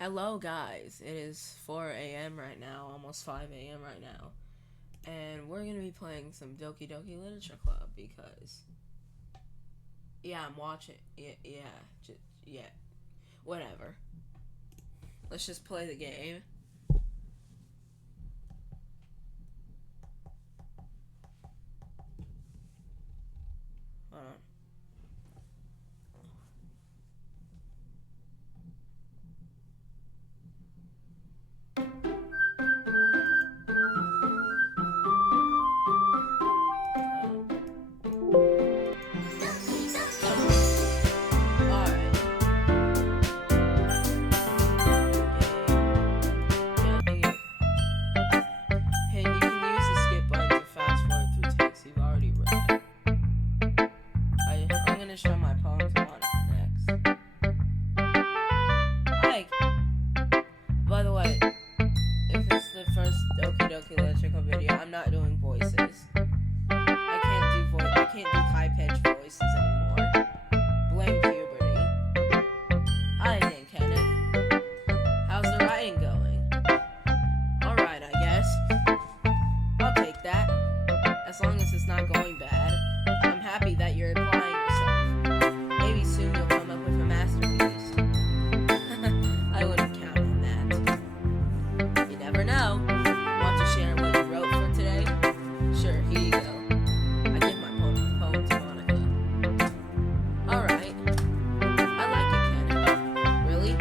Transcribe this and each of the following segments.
Hello guys, it is 4 a.m. right now, almost 5 a.m. right now, and we're going to be playing some Doki Doki Literature Club because, yeah, I'm watching, yeah, whatever. Let's just play the game. Hold on. Show my poem to Monica next. Hi. By the way, if it's the first Doki Doki Literature Club video, I'm not doing voices. I can't do high-pitched voices anymore. Blame puberty. Hi again, Kenneth. How's the writing going? Alright, I guess. I'll take that. As long as it's not going bad. I'm happy that you're applying yourself. Maybe soon you'll come up with a masterpiece. I wouldn't count on that. You never know. Want to share what you wrote for today? Sure, here you go. I give my poem to Monica. Alright. I like it, Kenneth. Really?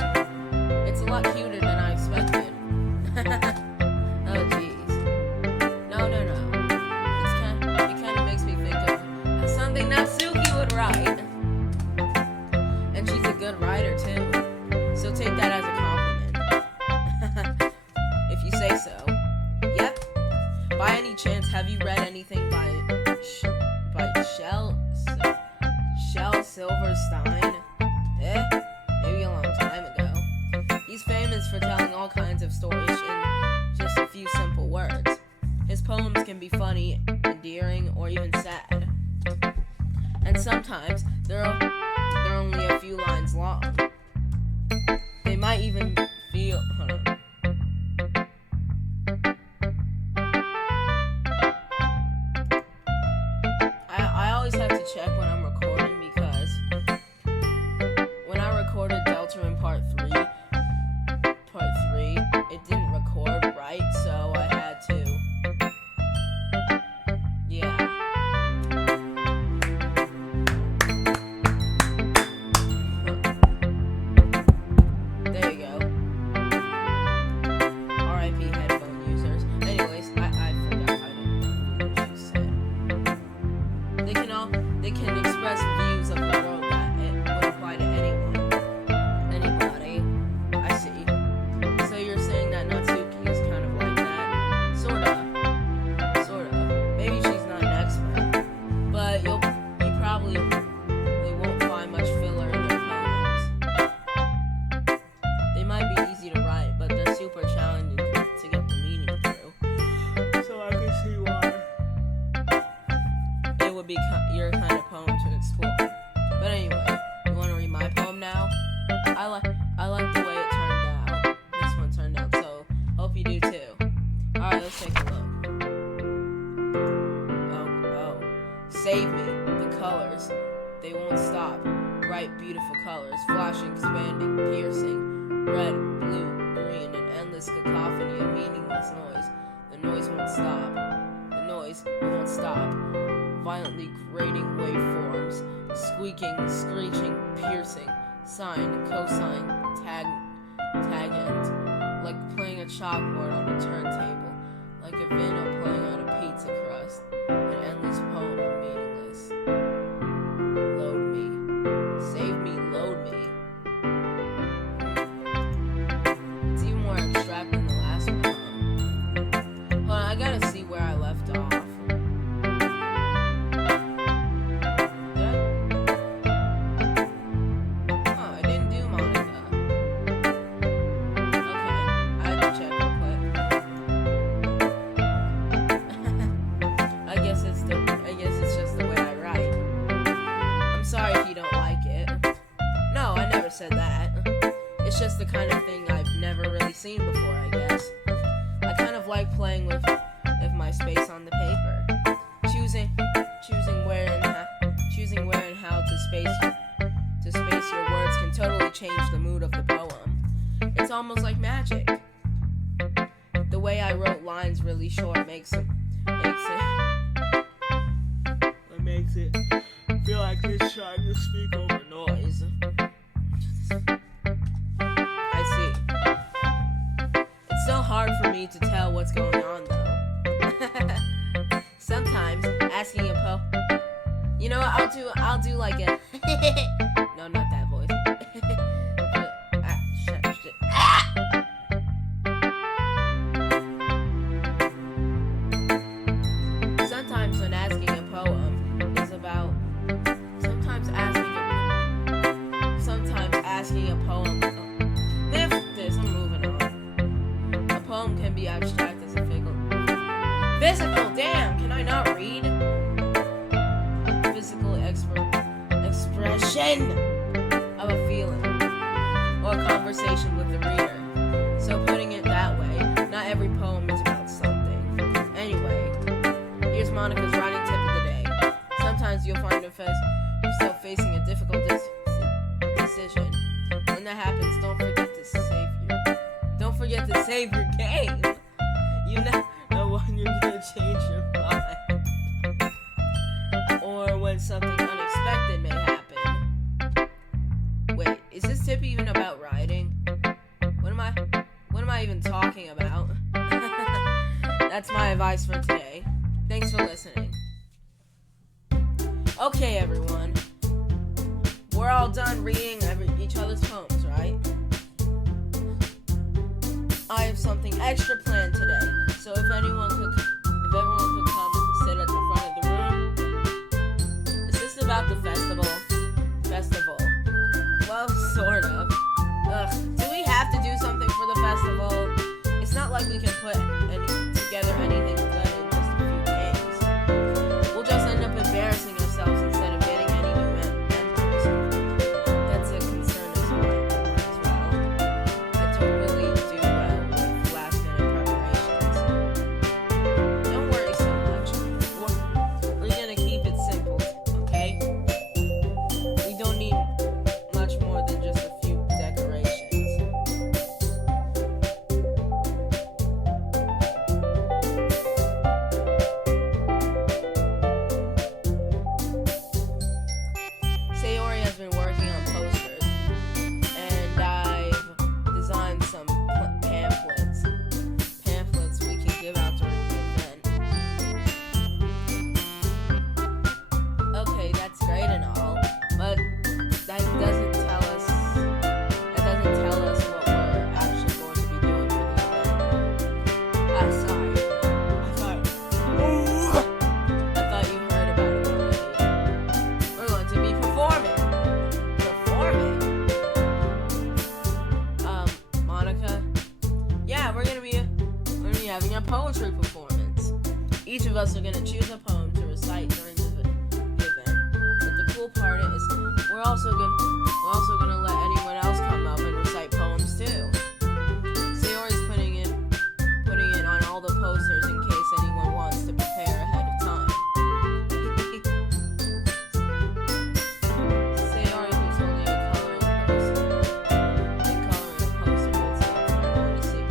It's a lot cuter than I expected. Oh, jeez. No. It kind of makes me think of something Natsuki would write. And she's a good writer, too. So take that as a compliment. If you say so. Yep. By any chance, have you read anything by Shel Silverstein? Maybe a long time ago. He's famous for telling all kinds of stories in just a few simple words. His poems can be funny, endearing, or even sad. And sometimes they're only a few lines long. They might even feel... Hold on. I always have to check when I'm recording because when I recorded Deltarune Part 3, it didn't record right, so I had to... Yeah. There you go. R.I.P. headphone users. Anyways, I forgot I didn't what you said. They can express views of the world that it would apply to anyone. Anybody. I see. So you're saying that Natsuki is kind of like that? Sorta. Maybe she's not an expert, but you probably won't find much filler in their poems. They might be easy to write, but they're super challenging to get the meaning through. So I can see why it would be your kind of poem to explore. But anyway, you want to read my poem now? I like the way it turned out. This one turned out, so hope you do too. Alright, let's take a look. Oh. Save me. The colors. They won't stop. Bright, beautiful colors. Flashing, expanding, piercing. Red, blue, green, an endless cacophony of meaningless noise. The noise won't stop. The noise won't stop. Violently grating waveforms. Squeaking, screeching, piercing. Sine, cosine, tangent. Like playing a chalkboard on a turntable. Like a vino playing on a pizza crust. An endless poem of meaningless. Load me. Save me, load me. It's even more abstract than the last one, huh? Hold on, I gotta see where I left off. I didn't do Monica. Okay, I had to check real quick. I It's just the kind of thing I've never really seen before, I guess. I kind of like playing with my space on the paper. Choosing where and how to space your words can totally change the mood of the poem. It's almost like magic. The way I wrote lines really short makes it feel like it's trying to speak over noise. I see. It's so hard for me to tell what's going on, though. Sometimes asking a poem. You know what? I'll do like a. No, not that voice. Shit. Sometimes when asking a poem is about. Sometimes asking a poem. I'm moving on. A poem can be abstract as a physical. Damn, can I not read? Physical expression of a feeling or a conversation with the reader. So putting it that way, not every poem is about something. Anyway, here's Monica's writing tip of the day. Sometimes you'll find yourself facing a difficult decision. When that happens, don't forget to save your game. You never know when you're gonna change your mind, or when something unexpected may happen. Wait, is this tip even about writing? What am I even talking about? That's my advice for today. Thanks for listening. Okay, everyone. We're all done reading each other's poems, right? I have something extra planned today, so if everyone could come and sit at the front of the room. Is this about the festival? Well, sort of. Do we have to do something for the festival? It's not like we can put together anything good in just a few days. We'll just end up embarrassing ourselves instead of getting any new members. That's a concern as well. I don't really do well with last-minute preparations. Don't worry so much. We're gonna keep it simple, okay? We don't need much more than just a few decorations. Sayori has been working on posters, and I've designed some pamphlets we can give out during the event. Okay, that's great and all, but that doesn't tell us what we're actually going to be doing for the event. Sorry. I thought you heard about it already. We're going to be performing. Monica? Yeah, we're gonna be having a poetry performance. Each of us are gonna choose a poem to recite during the event. But the cool part is we're also gonna let anyone else come up and recite poems too. Sayori's putting it on all the posters in case anyone wants to prepare ahead of time. Sayori, who's holding a coloring poster, puts it up for everyone to see.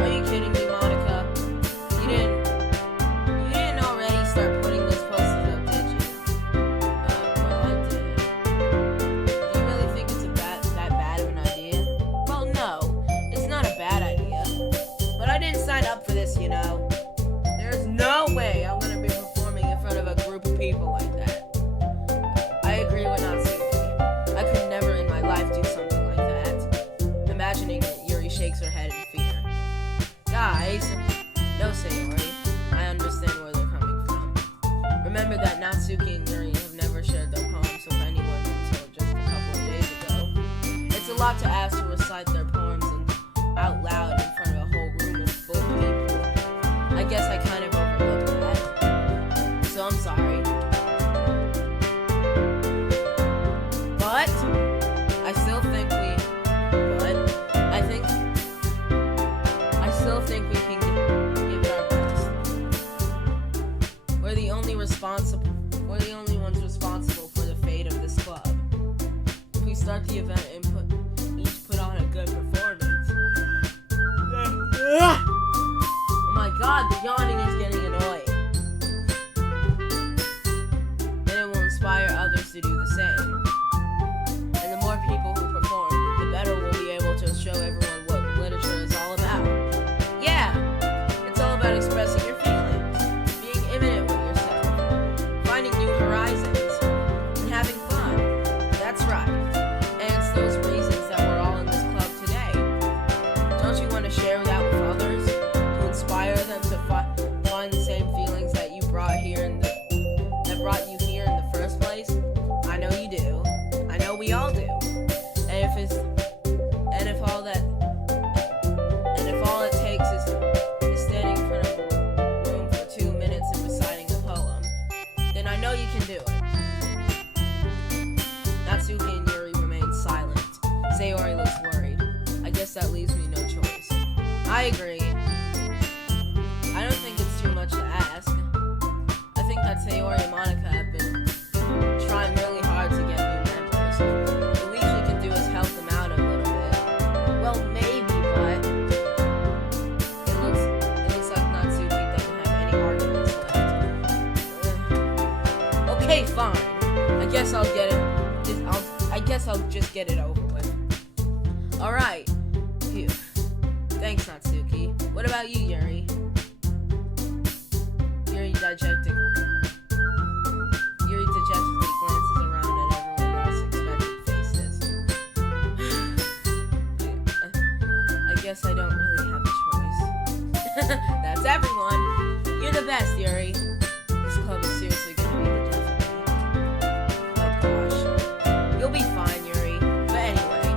Are you kidding me, Monica? You didn't already start putting those posters up, did you? Well, I did. Do you really think it's that bad of an idea? Well, no, it's not a bad idea. But I didn't sign up for this, you know. There's no way I'm gonna be performing in front of a group of people like that. I agree with Natsuki. I could never in my life do something like that. Imagining it, Yuri shakes her head in fear. Guys, no, Sayori. I understand where they're coming from. Remember that Natsuki and Yuri have never shared their poems with anyone until just a couple of days ago. It's a lot to ask to recite their poems out loud in front of a whole room of full people. I guess I kind of overlooked that. So I'm sorry. But I still think Sayori looks worried. I guess that leaves me no choice. I agree. I don't think it's too much to ask. I think that Sayori and Monica have been trying really hard to get new members. The least we can do is help them out a little bit. Well, maybe, but it looks like Natsuki doesn't have any arguments left. Okay, fine. I guess I'll just get it over with. Alright. Phew. Thanks, Natsuki. What about you, Yuri? Yuri dejectedly glances around at everyone else's expectant faces. I guess I don't really have a choice. That's everyone. You're the best, Yuri. This club is seriously gonna be the death of me. Oh gosh. You'll be fine, Yuri. But anyway,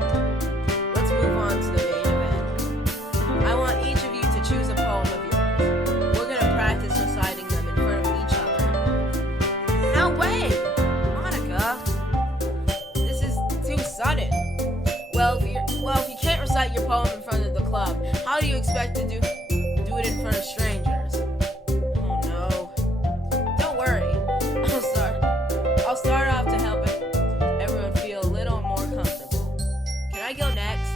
let's move on to the main event. I want each of you to choose a poem of yours. We're gonna practice reciting them in front of each other. No way! Monica! This is too sudden. Well, if you can't recite your poem in front of the club, how do you expect to do it in front of strangers? Oh no. Don't worry. I'll start off to help everyone feel a little more comfortable. Can I go next?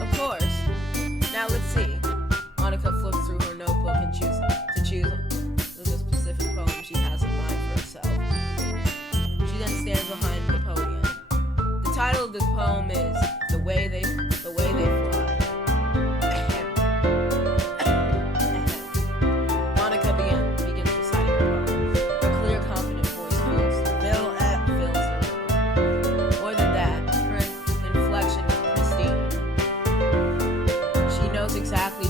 Of course. Now let's see. Monica flips through her notebook and choose the specific poem she has in mind for herself. She then stands behind the podium. The title of this poem is The Way They Fly. Monica begins reciting her poem. Her clear, confident voice fills the room. More than that, her inflection is pristine. She knows exactly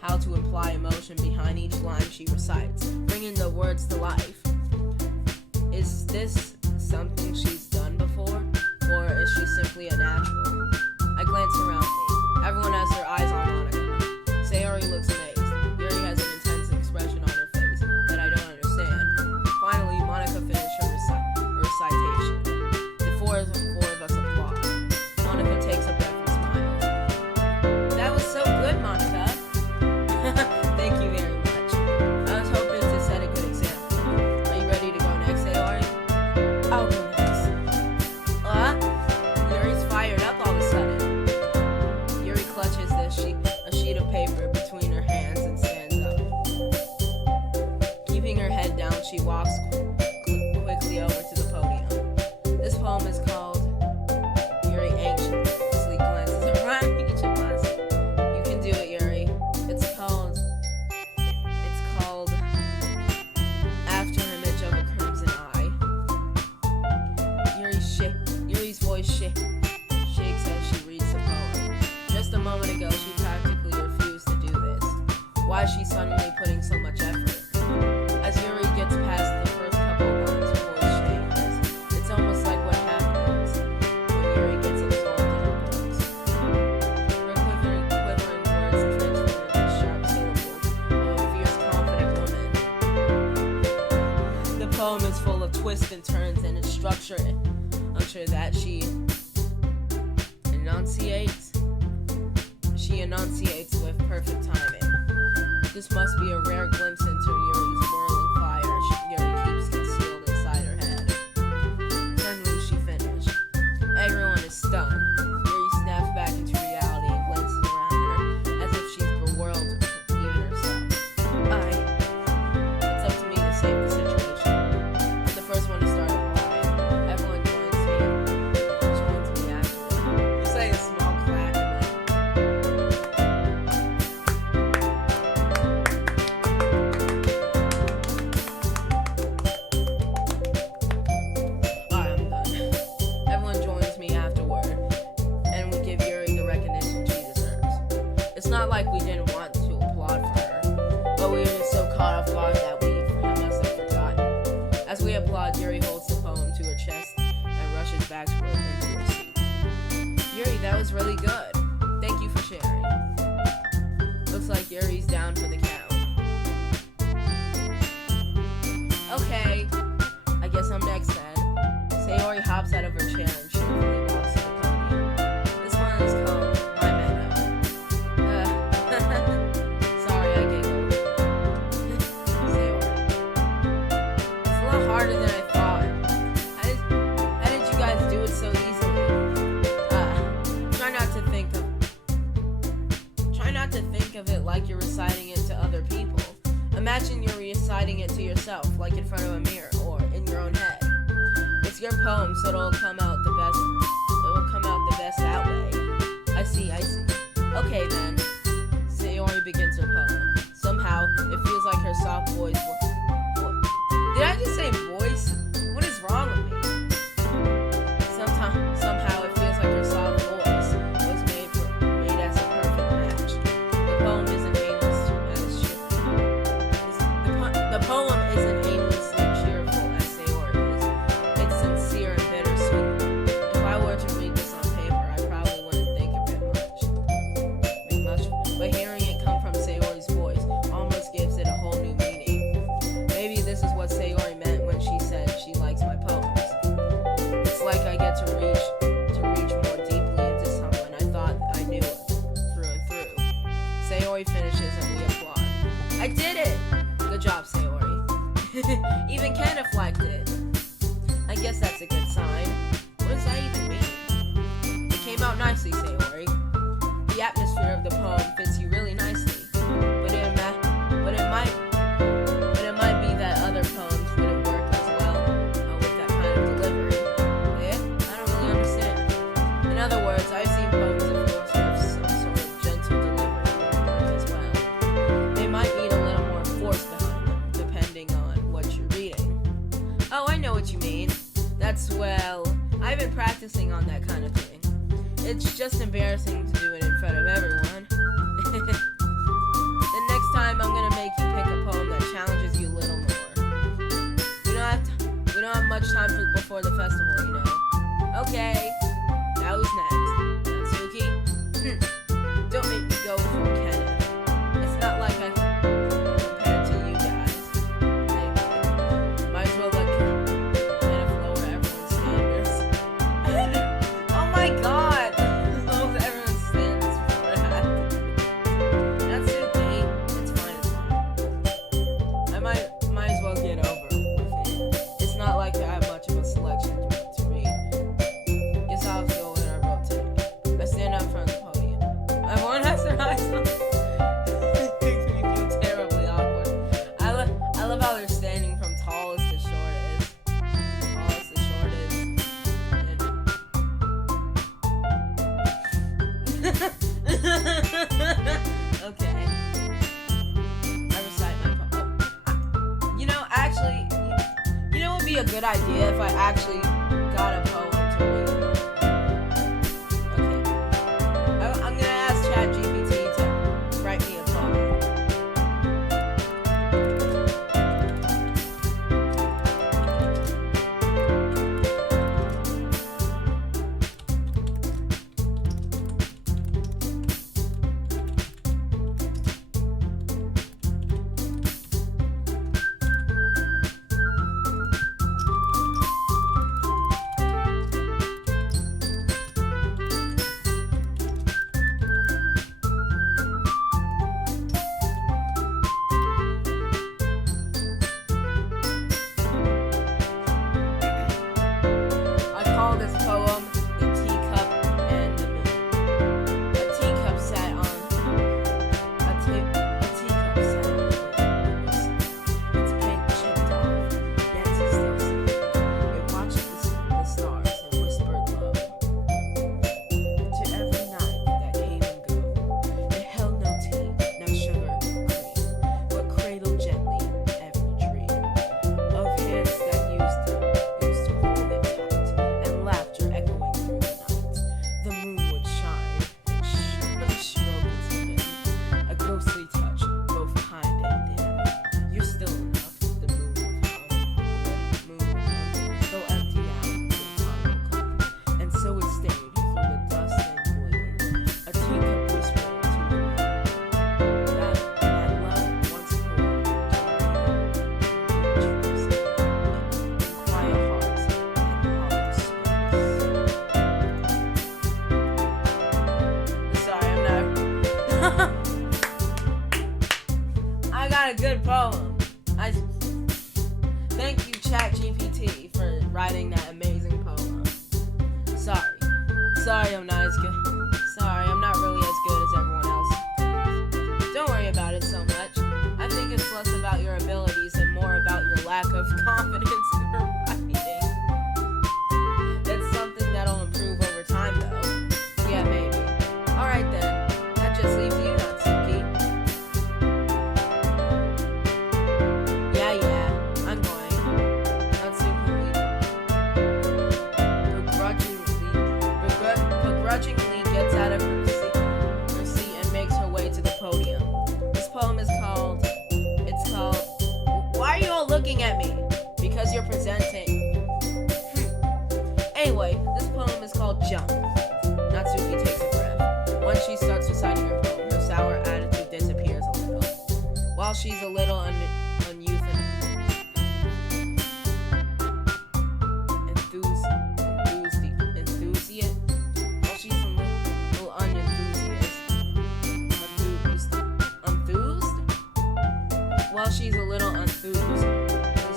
how to imply emotion behind each line she recites, bringing the words to life. Is this something she's done before, or is she simply a natural? I glance around me. Everyone has their eyes on Monica. Sayori looks amazed. Yuri has an intense expression on her face that I don't understand. Finally, Monica finished her recitation. The four of us applaud. Monica takes a breath and smiles. That was so good, Monica. Thank you very much. I was hoping to set a good example. Are you ready to go next, Sayori? I'll go next. Yuri's fired up all of a sudden. Yuri clutches a sheet of paper between her hands and stands up. Keeping her head down, she walks quickly over to the podium. This poem is called Yuri anxiously glances around each of us. You can do it, Yuri. It's called After Image of a Crimson Eye. Yuri's voice shakes as she reads the poem. Just a moment ago, she practically refused to do this. Why is she suddenly putting so much effort? As Yuri gets past the first couple of lines, her voice changes. It's almost like what happens when Yuri gets absorbed in her books. Her quivering words transform into sharp syllables of a fierce, confident woman. The poem is full of twists and turns, and its structure that she enunciates with perfect timing. This must be a rare glimpse into Yuri's whirling fire Yuri keeps concealed inside her head. Suddenly she finished. Everyone is stunned. Yuri snaps back into reality and glances around her as if she's bewildered even herself. It's up to me to save the situation. I'm the first one to start applying. Everyone joins me afterward. It's like a small clap. Like we didn't want to applaud for her, but we were just so caught off guard that we must have forgotten. As we applaud, Yuri holds the poem to her chest and rushes back into her seat. Yuri, that was really good. Thank you for sharing. Looks like Yuri's down for the count. Okay, I guess I'm next then. Sayori hops out of her chair and cheerfully walks to the podium. think of it like you're reciting it to other people. Imagine you're reciting it to yourself, like in front of a mirror or in your own head. It's your poem, so it'll come out the best. It'll come out the best that way. I see. Okay then. Sayori begins her poem. Somehow, it feels like her soft voice. Did I just say voice? What is wrong with me? Somehow, it feels like her soft voice was made as a perfect match. The poem isn't aimlessly cheerful as Sayori is. It's sincere and bittersweet. If I were to read this on paper, I probably wouldn't think of it much. But hearing it come from Sayori's voice almost gives it a whole new meaning. Maybe this is what Sayori meant when she said she likes my poems. It's like I get to reach more deeply into someone I thought I knew through and through. Sayori finishes and we applaud. I did it! Good job, Sayori. Even Kenneth liked it. I guess that's a good sign. What does that even mean? It came out nicely, Sayori. The atmosphere of the poem fits you really nicely. But it might be that other poems wouldn't work as well with that kind of delivery. Yeah? I don't really understand. In other words, I've seen poems of yours with some sort of gentle delivery wouldn't work as well. They might need a little more force behind them, depending on what you're reading. Oh, I know what you mean. I've been practicing on that kind of thing. It's just embarrassing to do it in front of everyone. The next time I'm gonna make you pick a poem that challenges you a little more. We don't have much time before the festival, you know. Okay, now who's next? Natsuki? Don't make me go for Kenneth. It's not like I compared to you guys. Might as well let Kenneth lower everyone's standards. Oh my god! Lower everyone's standards before it happens. Natsuki, it's fine. I might as well get over with it. It's not like I have much of a selection to read. Guess I'll go with what I wrote today. I stand up in front of the podium. Everyone has their eyes on. It makes me feel terribly awkward. I love how they're standing from tallest to shortest. Tallest to shortest. Okay. I recite my poem. You know, actually, you know what would be a good idea if I actually got a poem to read? Okay. I'm gonna ask ChatGPT to write me a poem. This poem, The Teacup and the Moon. A teacup sat on a teacup sat on the window. Its paint chipped off, yet it still slept. It watched the stars and whispered low to every night that came and go. It held no tea, no sugar or cream, but cradled gently every dream of hands that used to hold it tight. Laughter echoing through the night. The moon would shine and shrug its fin. A ghostly touch, both kind and dim. You're still enough, the moon would hum. Though emptied out, the time will come. And so it stayed through the dust and gloom. A teacup whispering to the moon. That love once poured in quiet hearts and hollow space. Sorry, I'm not. I got a good poem. Thank you, ChatGPT, for writing that amazing poem. Sorry, I'm not as good. Sorry, I'm not really as good as everyone else. she's a little enthusiast. While she's a little unenthusiast. Enthused? While she's a little enthused, is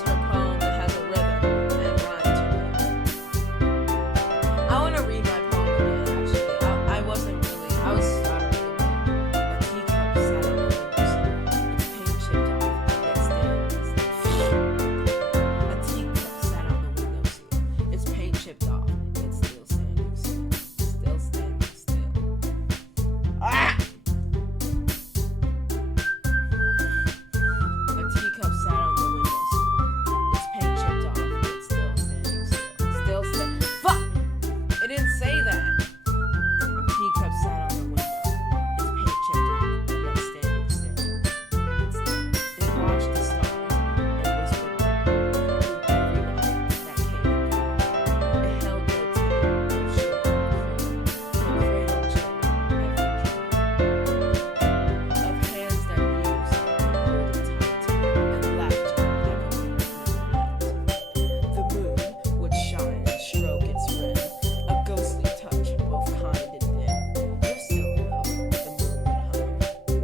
her poem that has a rhythm and rhyme to it. I want to read my poem again, actually. I was stuttering. A teacup sat on the windowsill. Its paint chipped off, yet standing still. A teacup sat on the windowsill. Its paint chipped off, yet still standing still. Still standing still. Ah! A teacup sat on the windowsill. Its paint chipped off, yet still standing still. Still standing. Fuck! It didn't say that. A teacup sat on the window. Its paint chipped off, yet standing still. It watched the stars and whispered through every night that came and went. It held no tale of sugar or cream, but cradled gently every dream. Of hands that used and hold it tight, and laughter echoing through the night. The moon would shine and stroke its rim, a ghostly touch, both kind and dim. You're still in love, the moon would hum. The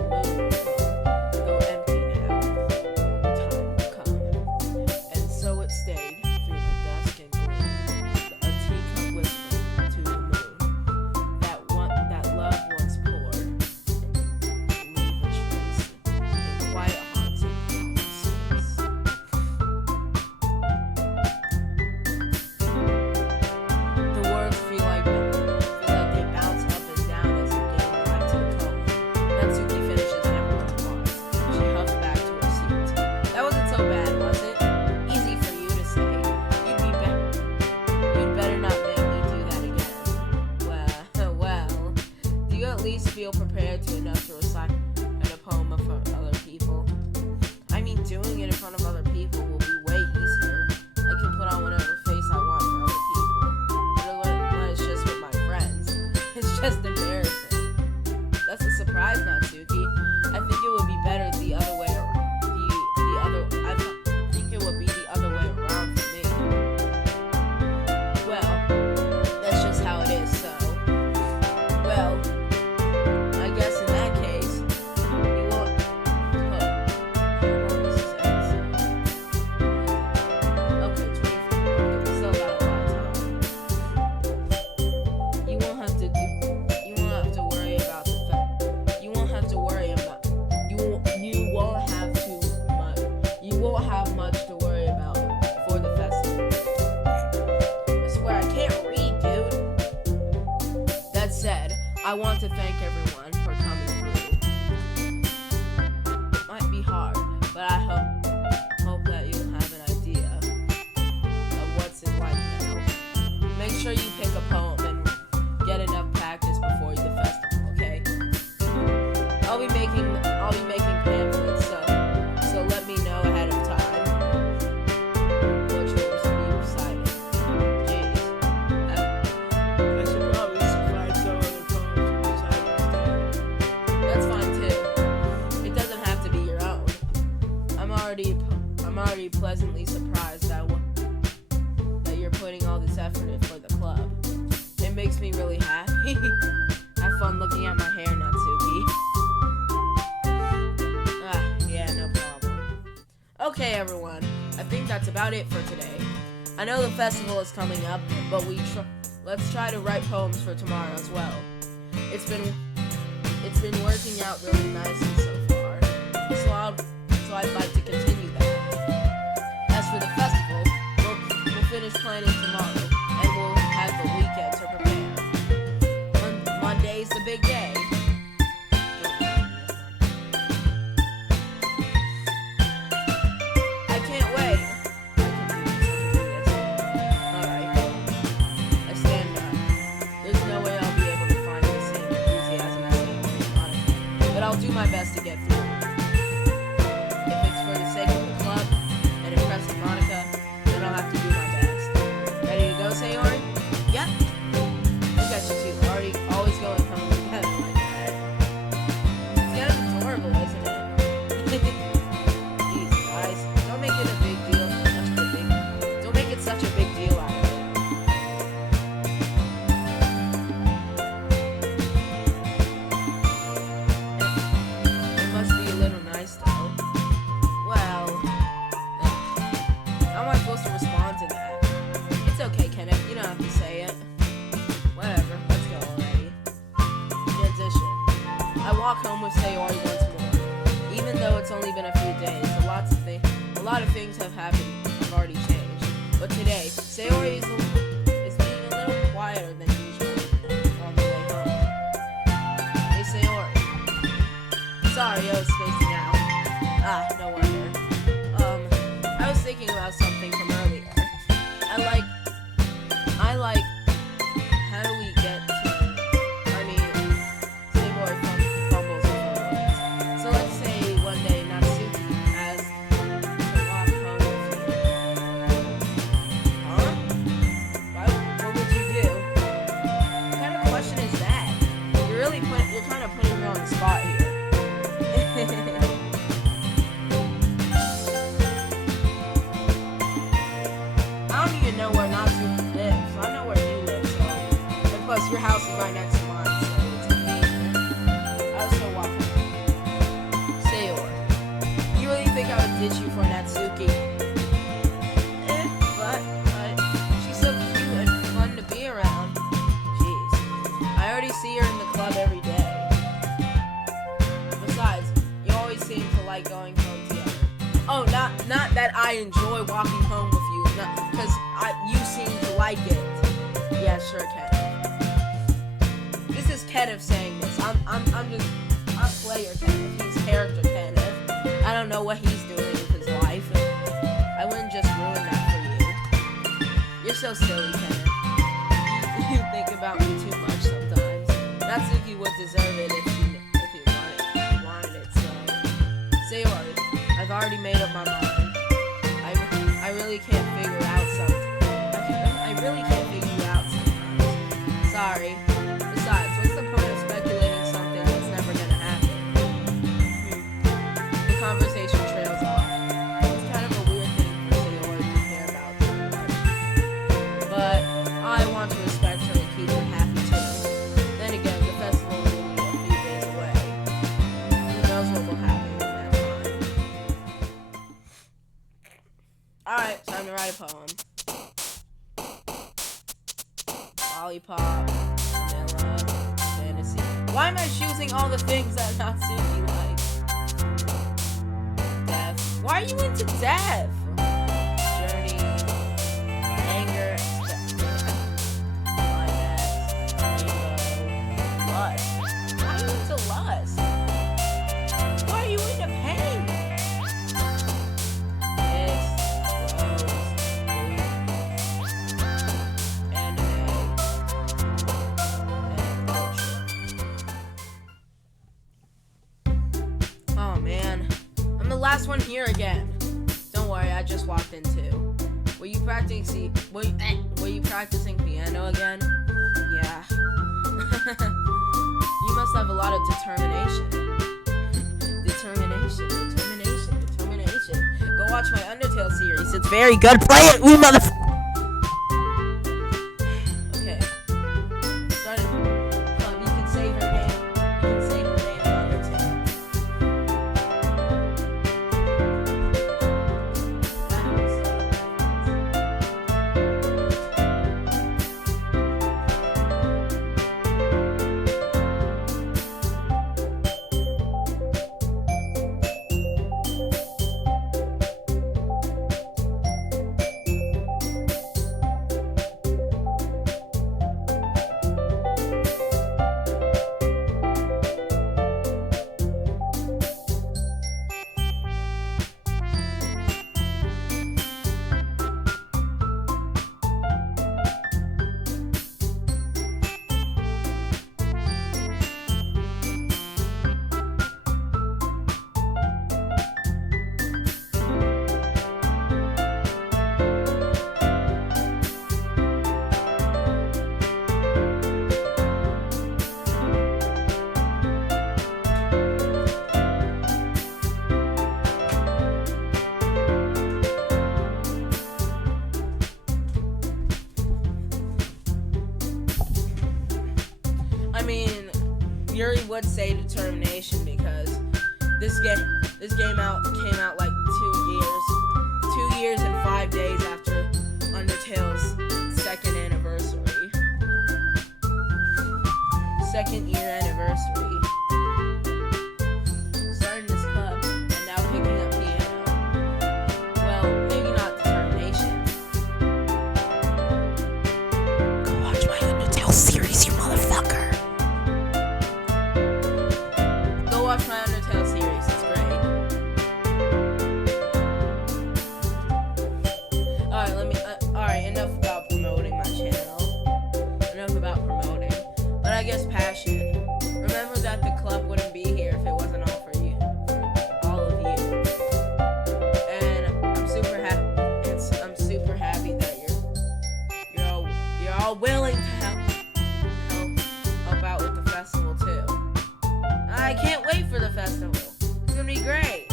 moon would hum, though empty now, time will come. And so it stayed through the dusk and gloom, a teacup whispering to the moon, that love once poured, leave a trace in quiet haunts and space. The words feel like they bounce up and down as it gains back to the cone. Natsuki finishes and everyone applauds. She huffs back to her seat. That wasn't so bad, was it? Easy for you to say. You'd better not make me do that again. Well, do you at least feel prepared enough to recite a poem in front of other people? I mean, doing it in front of other people will be way easier. I can put on whatever face I want for other people. But when it's just with my friends, it's just embarrassing. That's a surprise, Natsuki. I think it would be better the other way around. I think it would be the other way around for me. Well, that's just how it is, so. Well, I guess in that case, you won't put. How long is this episode? Okay, 24. Okay, we still got a lot of time. You won't have to worry about the fact. You won't have to worry about. You won't have much to worry about for the festival. I swear I can't read, dude. That said, I want to thank everyone for coming through. It might be hard, but I hope that you have an idea of what's it like now. Make sure you pick a poem and get enough practice before the festival, okay? I'll be making pamphlets, so let me know ahead of time which ones to be recited. Jeez. I should probably find some other poems to recite instead. That's fine too. It doesn't have to be your own. I'm already pleasantly surprised that you're putting all this effort in for the club. It makes me really happy. Have fun looking at my hair, Natsuki. Yeah, no problem. Okay, everyone. I think that's about it for today. I know the festival is coming up, but let's try to write poems for tomorrow as well. It's been working out really nicely so far, so I'd like to continue that. As for the festival, we'll finish planning tomorrow, and we'll have the weekend to prepare. Monday's the big day. I can't wait. Alright. I stand up. There's no way I'll be able to find the same enthusiasm as Monica, but I'll do my best to get through. If it's for the sake of the club and impressing Monica, then I'll have to do my best. Ready to go, Sayori? Yep. Look at you two, always going home with heaven like that. Let's get him with Sayori once more. Even though it's only been a few days, a lot of things have already changed. But today, Sayori is being a little quieter than usual on the way home. Hey Sayori. Sorry, I was spacing out. No wonder. I was thinking about something from earlier. I like, how do we get to, Sayori fumbles and fumbles. So let's say one day Natsuki has to walk home with you. Huh? What would you do? What kind of question is that? You're kind of putting me on the spot here. I don't even know where Natsuki lives. I know where you live, so. And plus, your house is right next to mine, so it's convenient. I was still walking. Sayori, you really think I would ditch you for Natsuki? But she's so cute and fun to be around. Jeez. I already see her in the club every day. Besides, you always seem to like going home together. Oh, not that I enjoy walking home with you, because you seem to like it. Yeah, sure, Kenneth. This is Kenneth saying this. I'm player Kenneth. He's character Kenneth. I don't know what he's doing with his life. I wouldn't just ruin that for you. You're so silly, Kenneth. You think about me too much sometimes. Natsuki would deserve it if he wanted it. So, Sayori, I've already made up my mind. I really can't figure out something. I really can't figure you out sometimes. Sorry. Besides, what's the point of speculating something that's never gonna happen? The conversation trails off. It's kind of a weird thing for Sayori to care about too much. But I want to respect her and keep her happy too. Then again, the festival is only a few days away. Who knows what will happen in that time. Alright, time to write a poem. Lollipop, vanilla, fantasy. Why am I choosing all the things that Natsuki likes? Death. Why are you into death? Journey, anger, climax, rainbow, lust. Why are you into lust? Why are you into pain? Last one here again. Don't worry, I just walked in too. Were you practicing piano again? Yeah. You must have a lot of determination. Go watch my Undertale series. It's very good. Play it, we motherfucker. Okay. Started. You can save her name. You can save her name in Undertale. Yuri would say determination because this game came out like 2 years and 5 days after Undertale's second year anniversary. I guess passion. Remember that the club wouldn't be here if it wasn't all for you, for all of you. And I'm super happy that you're all willing to help out with the festival too. I can't wait for the festival. It's gonna be great.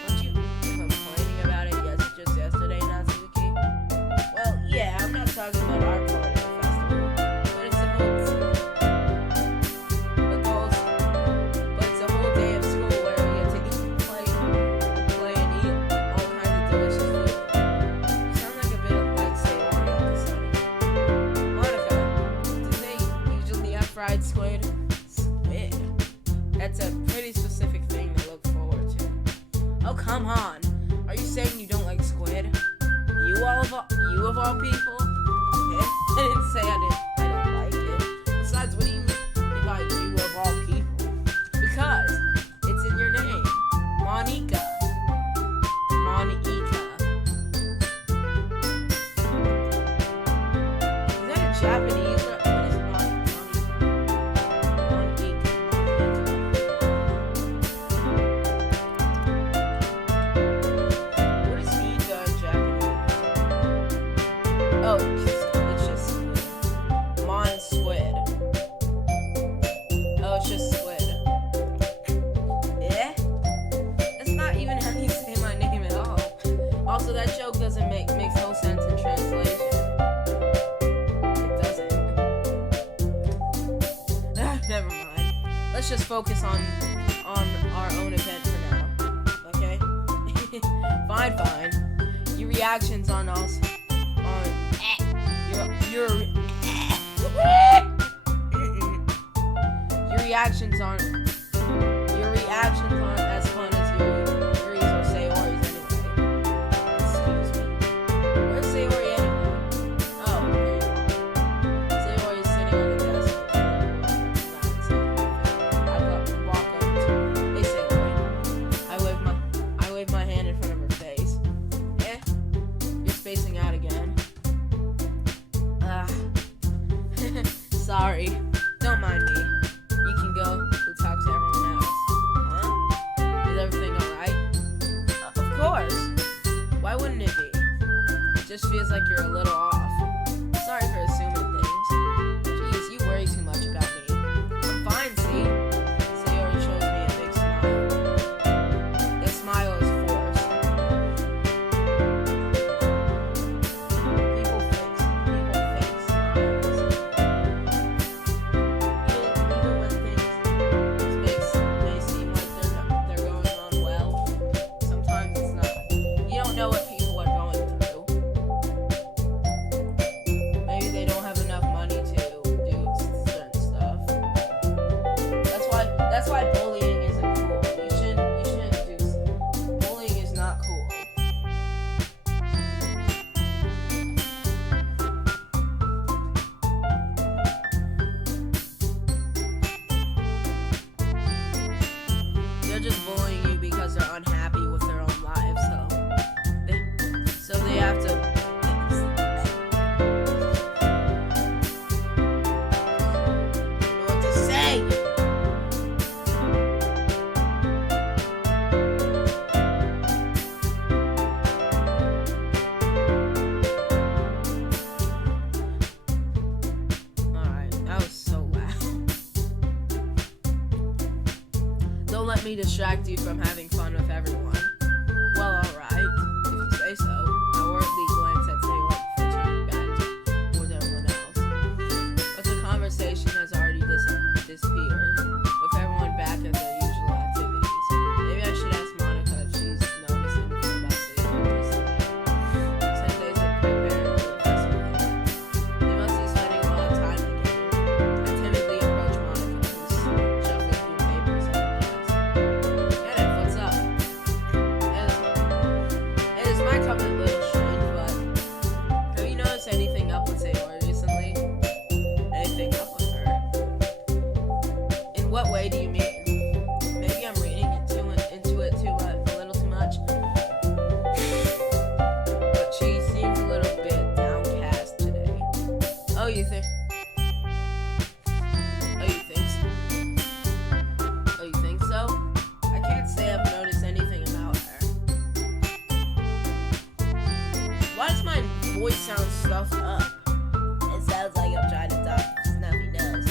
Weren't you complaining about it just yesterday, Natsuki? Well, yeah, I'm not talking about our part of the festival, but it's a whole day of school where we get to eat, play and eat all kinds of delicious food. You sound like a bit like Sayori all of a sudden. Monica, do they usually have fried squid? Squid? That's a pretty specific thing to look forward to. Oh, come on. Are you saying you don't like squid? You of all people? Yeah, I didn't say I don't like it. Besides, what do you mean by you of all people? Because it's in your name. Monica. Is that a Japanese or what is Monica? What is Ika in Japanese? Oh, it's just squid. Squid. Oh, it's just squid. Yeah? That's not even how you say my name at all. Also, that joke doesn't makes no sense in translation. It doesn't. Never mind. Let's just focus on our own event for now. Okay? Fine. Your reactions on us your reactions aren't as fun as Yuri's or Sayori's anyway. Excuse me. Where's Sayori anyway? Oh, there you are. Sayori is sitting on the desk. I walk up to hey Sayori. I wave my hand in front of her face. You're spacing out again. Sorry. Don't mind me. You can go talk to everyone else. Huh? Is everything alright? Of course. Why wouldn't it be? It just feels like you're a little off. Sorry for assuming things. Jeez, you worry too much about me. I'm fine, see? Sayori shows me a big smile. The smile is forced. People fake smiles. Even when things may seem like they're going on well, sometimes it's not. You don't know what people are going through. Maybe they don't have enough money to do certain stuff. That's why bullying isn't cool. You shouldn't do. Bullying is not cool. They're just bullying you because they're unhappy with their own lives, so they have to. I don't know what to say. Alright, that was so loud. Don't let me distract you from having fun with everyone. Well, alright, if you say so. I worriedly glance at Sayori before turning back toward everyone else. But the conversation has already disappeared, with everyone back at their usual activities. Maybe I should ask Monica if she's noticed anything about Sayori recently. Since they've been preparing for the festival. They must be spending a lot of time together. I timidly approach Monica, who's shuffling through papers at her desk. Kenneth, what's up? This might come a little strange, but have you noticed anything up with Sayori recently? Anything up with her? In what way do you mean? Maybe I'm reading into it a little too much. But she seems a little bit downcast today. Oh, you think? stuffed up. It sounds like I'm trying to talk snuffy nose.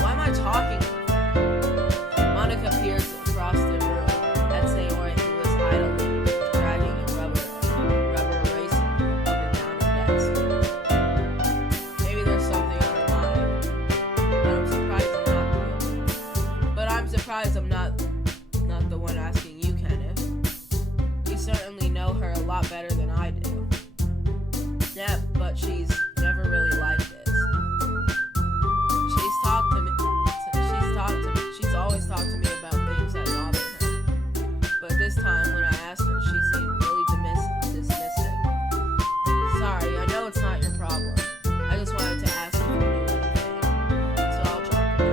Why am I talking like that? Monica peers across the room at Sayori, who was idly dragging a rubber eraser up and down her desk. Maybe there's something on her mind, but I'm surprised I'm not the one asking you, Kenneth. You certainly know her a lot better than I do. Yeah, but she's never really like this. She's always talked to me about things that bother her. But this time, when I asked her, she seemed really dismissive. Sorry, I know it's not your problem. I just wanted to ask if you knew anything. So I'll drop it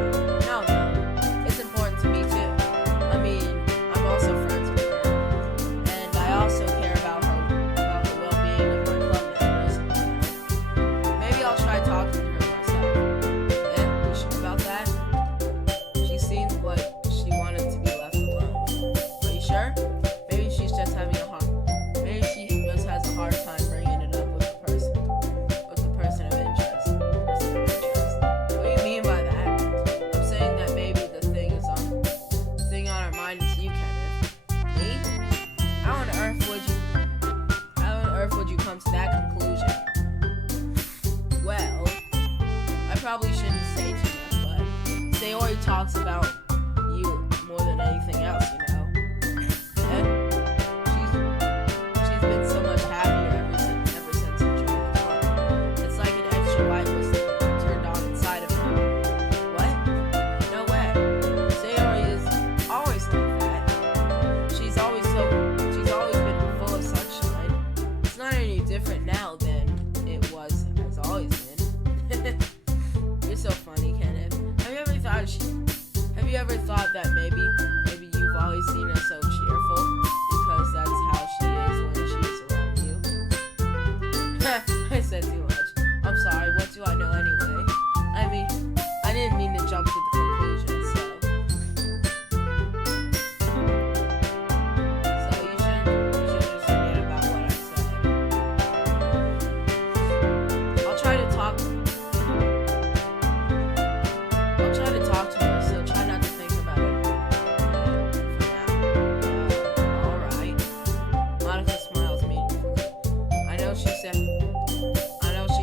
down. No. It's important to me too. I mean, I'm also friends with her. And I also care about the well-being of my club members. Maybe I'll try talking to her myself. You sure about that? She seemed like she wanted to be left alone. Are you sure? Maybe she just has a hard time bringing it up with the person of interest. What do you mean by that? I'm saying that maybe the thing on her mind is you, Kenneth. Me? How on earth would you come to that conclusion? Well, I probably shouldn't say too much, but Sayori talks about you more than anything else, you know. And she's been so much happier ever since you joined the club. It's like an extra light was turned on inside of her. What? No way. Sayori is always like that. She's always been full of sunshine. It's not any different now than it has always been. You're so funny, Kenneth. Have you ever thought that maybe you've always seen her so cheerful because that's how she is when she's around you? I said too much. I'm sorry. What do I know anyway? I mean, I didn't mean to jump to the conclusion, so you should just forget about what I said. I'll try to talk to her, so try not to think about it for now. Alright. Monica smiles meaningfully. I know she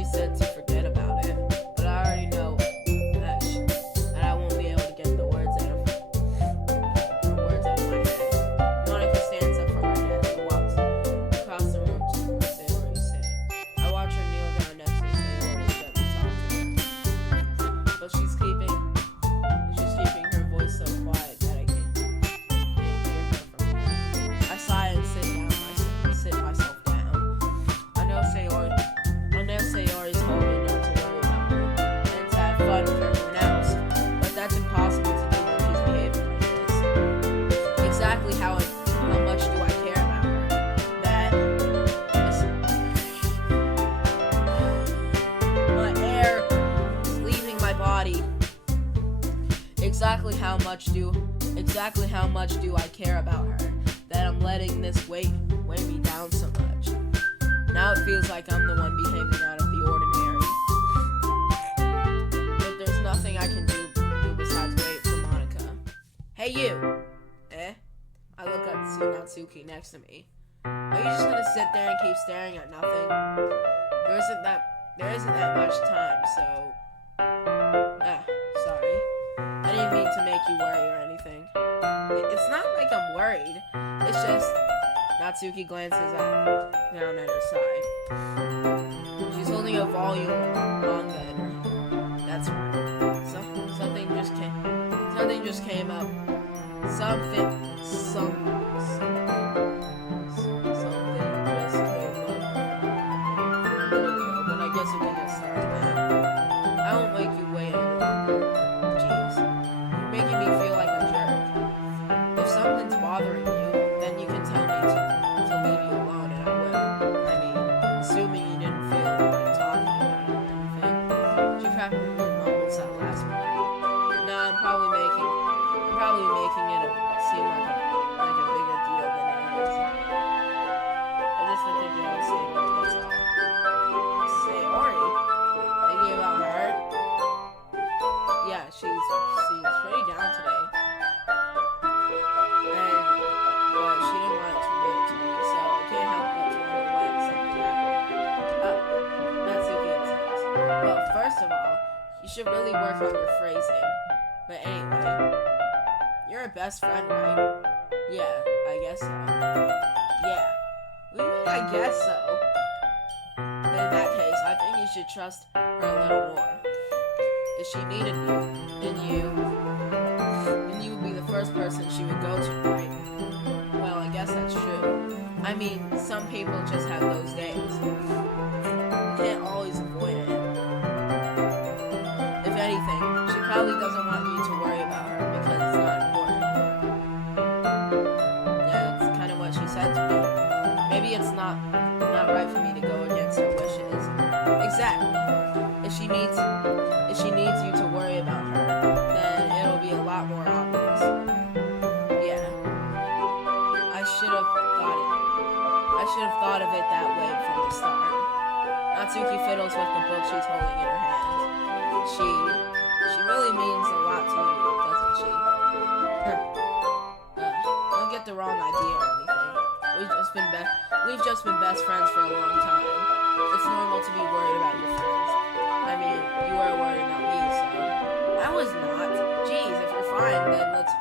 said to forget about it, but I already know that I won't be able to get the words out of my head. Monica stands up from her desk and walks across the room to where Sayori is sitting. I watch her kneel down next to Sayori and gently talk to her. But she's keeping her voice so quiet that I can't hear her from here. I sigh and sit myself down. I know Sayori's hoping not to worry about her and to have fun with everyone else, but that's impossible to do when she's behaving like this. Exactly how much do I care about her? My air is leaving my body. Exactly how much do I care about her that I'm letting this weigh me down so much? Now it feels like I'm the one behaving out of the ordinary. But there's nothing I can do besides wait for Monica. Hey you! I look up to see Natsuki next to me. Are you just gonna sit there and keep staring at nothing? There isn't that much time, so... sorry. I didn't mean to make you worry or anything. It's not like I'm worried. It's just... Natsuki glances down at her side. She's holding a volume of manga in her hand. That's right. Something just came up. Something just came up. But I guess we can get started now. I won't make you wait any longer. Jeez. You're making me feel like a jerk. If something's bothering you, then you can tell me to leave you alone and I will. I mean, assuming you didn't feel like talking about it or anything. She practically mumbles that last word. Nah, I'm probably making it seem like a bigger deal than it is. I just think the DDLC, that's all. first of all, you should really work on your phrasing. But anyway, you're a best friend, right? Yeah, I guess so. Yeah. What do you mean, I guess so? In that case, I think you should trust her a little more. If she needed you, then you would be the first person she would go to, right? Well, I guess that's true. I mean, some people just have those days. You can't always avoid it. If anything, she probably doesn't want you to worry about her because it's not important. Yeah, that's kind of what she said to me. Maybe it's not right for me to go against her wishes. Exactly. If she needs you to worry about her, then it'll be a lot more obvious. Yeah. I should have thought of it that way from the start. Natsuki fiddles with the book she's holding in her hand. She really means a lot to you, doesn't she? Don't get the wrong idea or anything. We've just been best friends for a long time. It's normal to be worried about your friends. I mean, you were worried about me, so I was not. Jeez, if you're fine, then let's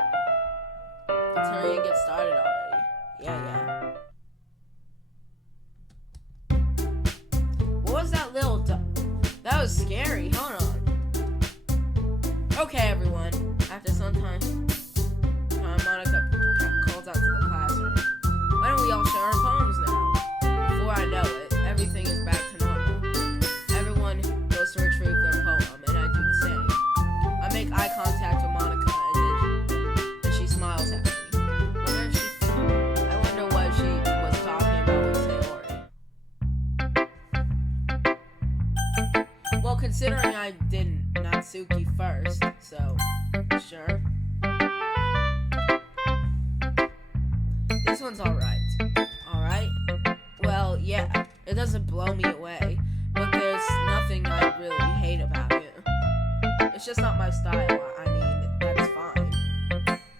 hurry and get started already. Yeah. What was that little that was scary. Hold on. Okay, everyone. After some time, Monica calls out to the classroom. Why don't we all share our poems now? Before I know it, everything is back to normal. Everyone goes to retrieve their poem, and I do the same. I make eye contact with Monica, and she smiles at me. I wonder what she was talking about with Sayori. Well, considering I did Natsuki first, so sure. This one's alright. Alright? Well, yeah, it doesn't blow me away, but there's nothing I really hate about it. It's just not my style. I mean, that's fine.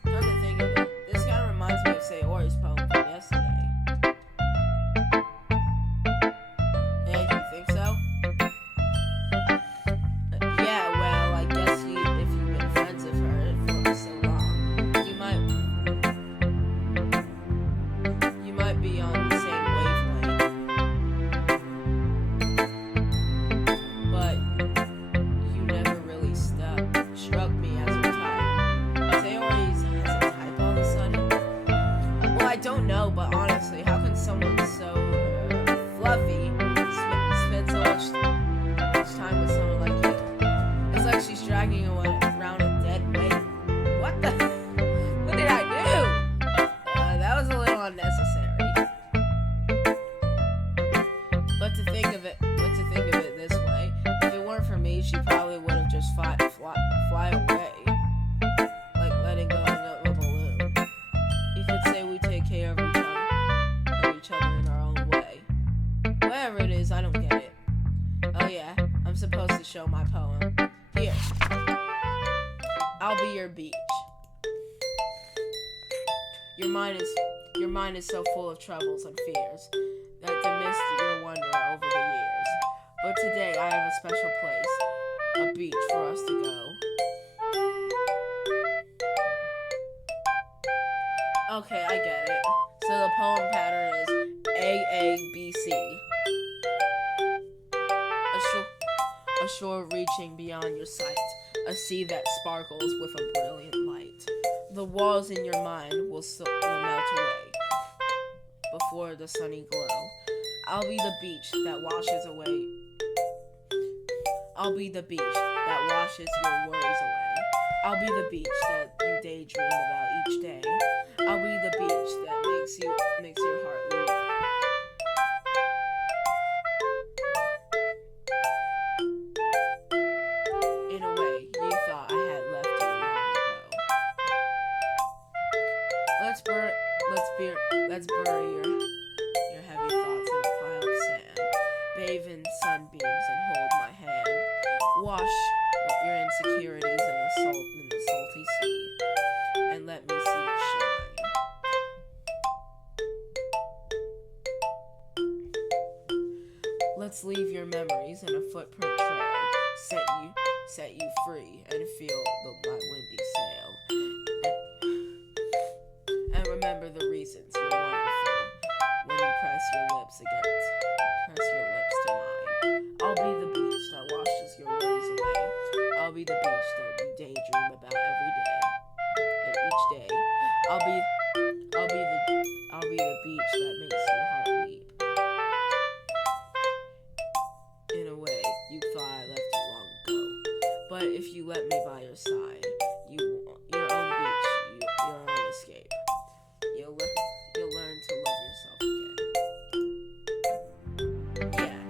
Come to think of it, this kind of reminds me of Sayori's poem from yesterday. Hey, you think so? Yeah, well, I guess if you've been friends with her for so long, you might be on the same wavelength. But you never really struck me as her type. Sayori has a type all of a sudden? Well, I don't know, but honestly, how can someone so fluffy spend so much time with someone like you? It's like she's dragging you around a dead weight. What the? What did I do? That was a little unnecessary. But to think of it this way, if it weren't for me, she probably would have just fly away, like letting go of a balloon. You could say we take care of each other in our own way. Whatever it is, I don't get it. Oh yeah, I'm supposed to show my poem. Here. I'll be your beach. Your mind is so full of troubles and fears that to miss your wonder over the years. But today I have a special place, a beach for us to go. Okay, I get it. So the poem pattern is AABC. A shore reaching beyond your sight, a sea that sparkles with a brilliant light. The walls in your mind will melt away before the sunny glow. I'll be the beach that washes your worries away. I'll be the beach that you daydream about each day. I'll be the beach that makes your heart leap. In a way, you thought I had left you long ago. Let's bury your heavy thoughts in a pile of sand. Bathe in sunbeams and hold my hand. Wash your insecurities in the salty sea, and let me see it shine. Let's leave your memories in a footprint trail. set you free and feel my windy sail. And remember the reasons you're wonderful when you press your lips to mine. I'll be the beach that washes your worries away. I'll be the beach that you daydream about every day. And each day, I'll be the beach that makes your heart leap. In a way, you thought I left you long ago. But if you let me by your side, your own beach, your own escape. You'll learn to love yourself again. Yeah.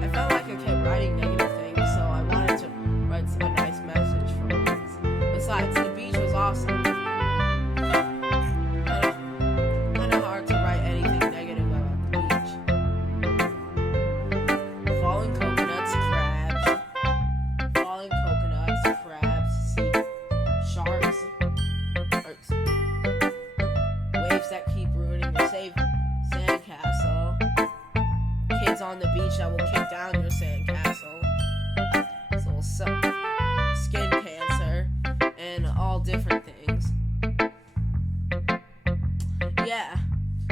I felt like I kept writing negative things, so I wanted to write a nice message for once. Besides, the beach was awesome. Kinda hard to write anything negative about the beach. Falling coconuts, crabs, sea sharks, waves that keep ruining your sandcastle, kids on the beach that will kick down your sandcastle, skin cancer, and all different things. Yeah,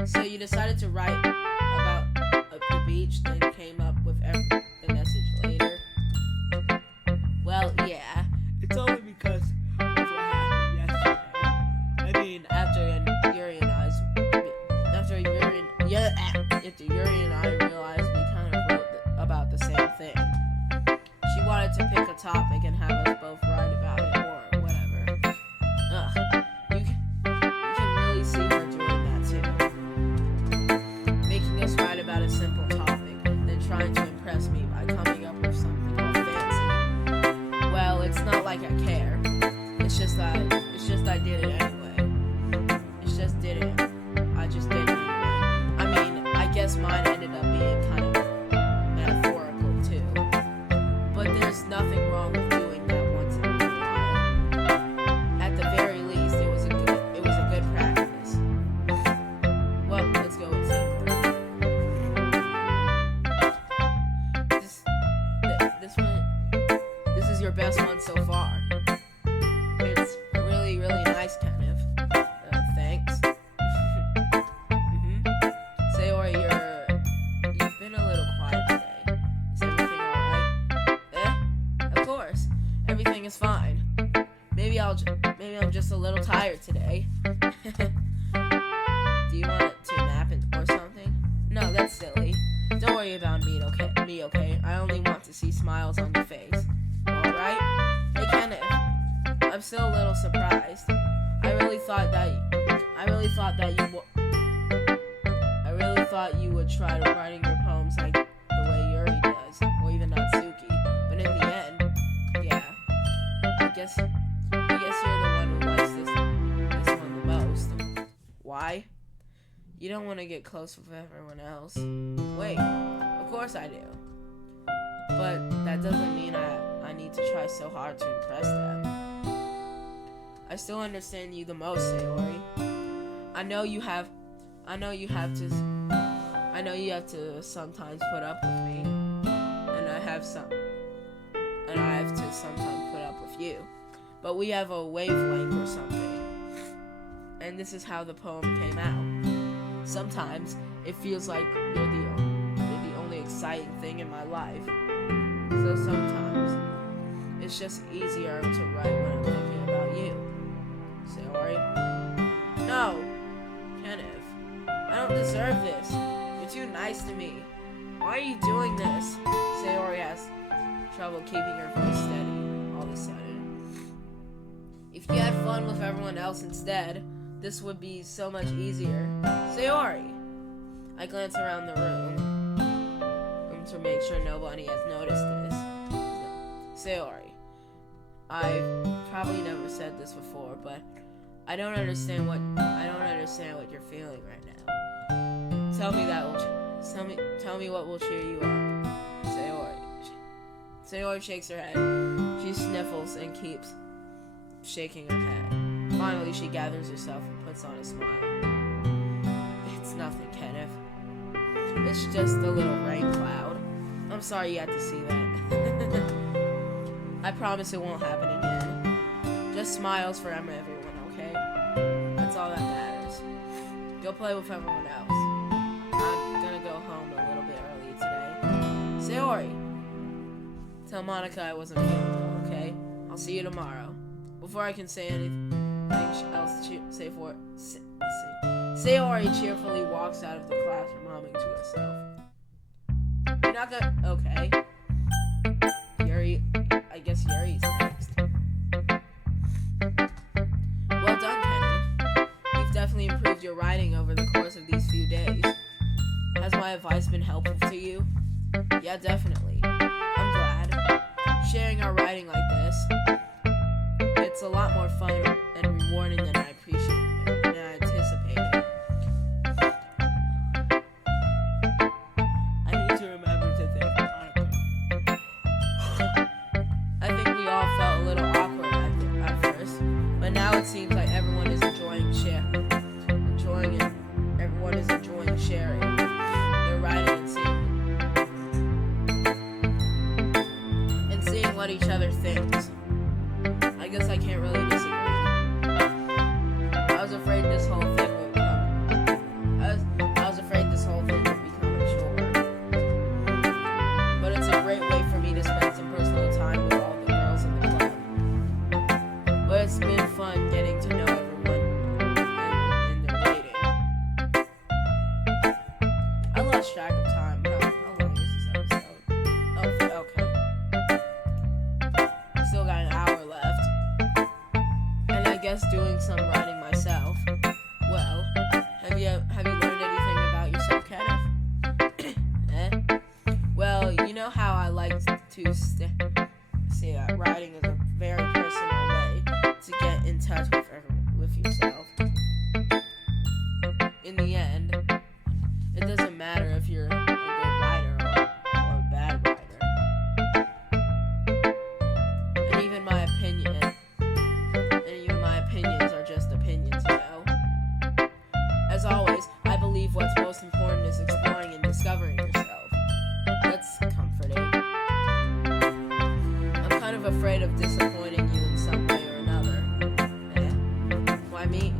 so you decided to write about the beach, then came up with the message later. Well, yeah. It's only because of what happened yesterday. I mean, After Yuri and I realized we kind of wrote about the same thing. She wanted to pick a topic and have us both write about it or whatever. You can really see her doing that too. Making us write about a simple topic, then trying to impress me by coming up with something all fancy. Well, it's not like I care. It's just I did it anyway. I just did it anyway. I mean, I guess mine ended up being kind of metaphorical too. But there's nothing wrong with doing that once in a while. At the very least, it was a good practice. Well, let's go with Saber. This is your best one so far. It's really, really nice, Kenneth. Thanks. Sayori, you've been a little quiet today. Is everything alright? Of course. Everything is fine. Maybe I'm just a little tired today. Do you want to nap or something? No, that's silly. Don't worry about me, okay? I only want to see smiles on your face. Alright? Hey, Kenneth. I'm still a little surprised. I really thought you would try writing your poems like the way Yuri does, or even Natsuki. But in the end, yeah, I guess you're the one who likes this one the most. Why? You don't want to get close with everyone else. Wait, of course I do. But that doesn't mean I need to try so hard to impress them. I still understand you the most, Sayori. I know you have to sometimes put up with me, and I have to sometimes put up with you. But we have a wavelength or something. And this is how the poem came out. Sometimes it feels like you're the only exciting thing in my life. So sometimes it's just easier to write when I'm thinking about you. Sayori? No! Kenneth, I don't deserve this. You're too nice to me. Why are you doing this? Sayori has trouble keeping her voice steady all of a sudden. If you had fun with everyone else instead, this would be so much easier. Sayori! I glance around the room to make sure nobody has noticed this. Sayori, I've probably never said this before, but I don't understand what you're feeling right now. Tell me what will cheer you up. Sayori shakes her head. She sniffles and keeps shaking her head. Finally, she gathers herself and puts on a smile. It's nothing, Kenneth. It's just a little rain cloud. I'm sorry you had to see that. I promise it won't happen again. Just smiles for everyone, okay? That's all that matters. Go play with everyone else. I'm gonna go home a little bit early today. Sayori! Tell Monica I wasn't feeling well, okay? I'll see you tomorrow. Before I can say anything else, Sayori cheerfully walks out of the classroom, humming to herself. You're not gonna... Okay. Yuri... I guess Yuri's next. Well done, Kenneth. You've definitely improved your writing over the course of these few days. Has my advice been helpful to you? Yeah, definitely. I'm glad. Sharing our writing like this, it's a lot more fun and rewarding than I anticipated. I need to remember to thank Monica. I think we all felt a little awkward at first, but now it seems like everyone is enjoying sharing their writing and seeing what each other thinks. I guess I can't really disagree. I was afraid this whole thing would become a chore. But it's a great way for me to spend some personal time with all the girls in the club. But it's been fun getting to know everyone and their waiting. I lost track of time. How long is this episode? Oh, okay. Still got an hour left. And I guess doing some writing myself. Well, have you learned anything about yourself, Kenneth? Well, you know how I like to say that writing is a very personal way to get in touch with yourself. In the end, it doesn't matter if you're a good writer or a bad writer. And even my opinions are just opinions, you know? As always, I believe what's most important is exploring and discovering yourself. That's comforting. I'm kind of afraid of disappointing you in some way or another. Why me?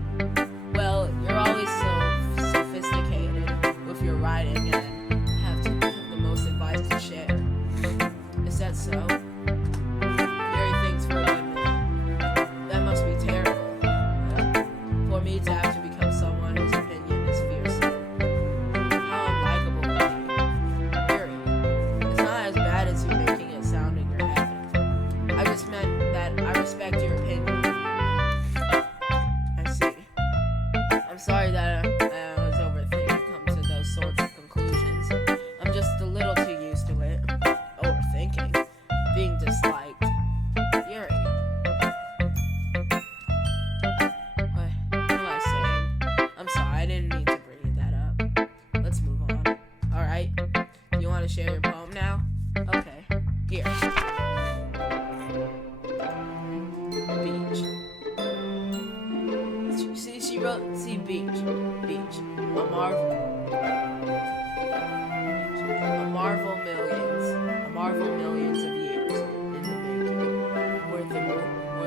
Well, you're always so sophisticated with your writing and have the most advice to share. Is that so? Very thanks for a good one. That must be terrible. For me to have to become someone whose opinion is fearsome. How unlikable would be. Yuri, it's not as bad as you making it sound in your head. I just meant that I respect your opinion. I see. I'm sorry that I was overthinking come to those sorts of conclusions. I'm just a little too used to it. Overthinking. Being disliked. Yuri. What am I saying? I'm sorry, I didn't mean to bring that up. Let's move on. Alright. You want to share your poem now? Okay. Here. Beach. She wrote, beach. A marvel millions of years in the making, where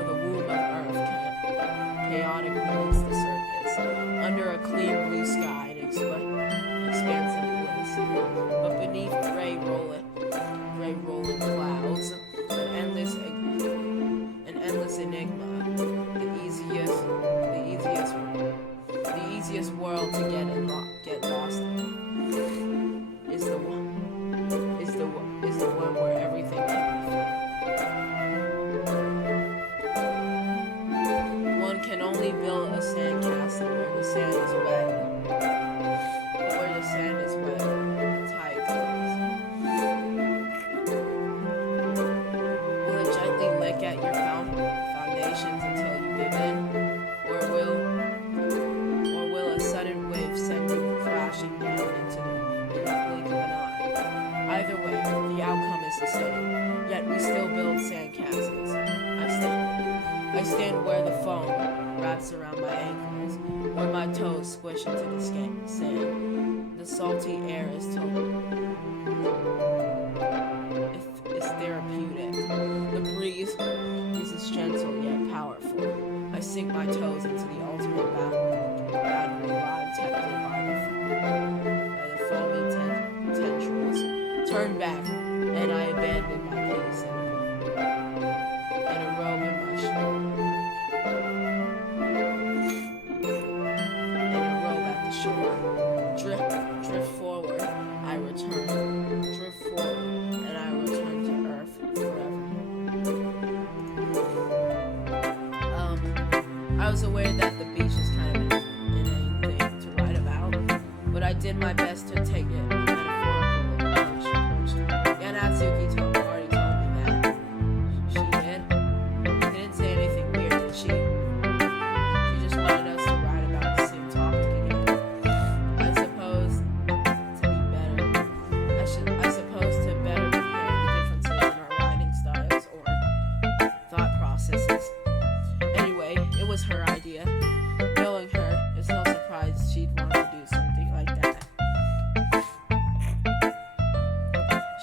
the womb of earth chaotic beneath the surface, under a clear blue sky and expansive bliss, but beneath gray rolling clouds, an endless enigma, the easiest world to get lost in is the one where everything can be felt. One can only build a sandcastle where the sand is wet, but where the sand is wet, the tide comes. Will it gently lick at your foundations until you give in, or will a sudden wave send you crashing down into the blink of an eye? Either way, the outcome is the same. Yet we still build sandcastles. I stand where the foam wraps around my ankles, where my toes squish into the sand. The salty air is total. sink my toes into the ultimate boundary line tempted by the foamy tendrils, turned back, and I abandoned my peace in a robe in my at the shore. Drift forward, I return. Drift forward, and I return to Earth forever. I was aware that the beach is kind of an inane thing to write about, but I did my best to take it a metaphorical approach. Yeah, Natsuki already told me that. She did. She didn't say anything weird, did she? She just wanted us to write about the same topic again. I suppose to better compare the differences in our writing styles or thought processes. Anyway, it was her idea. Knowing her, it's no surprise she'd want to do something like that.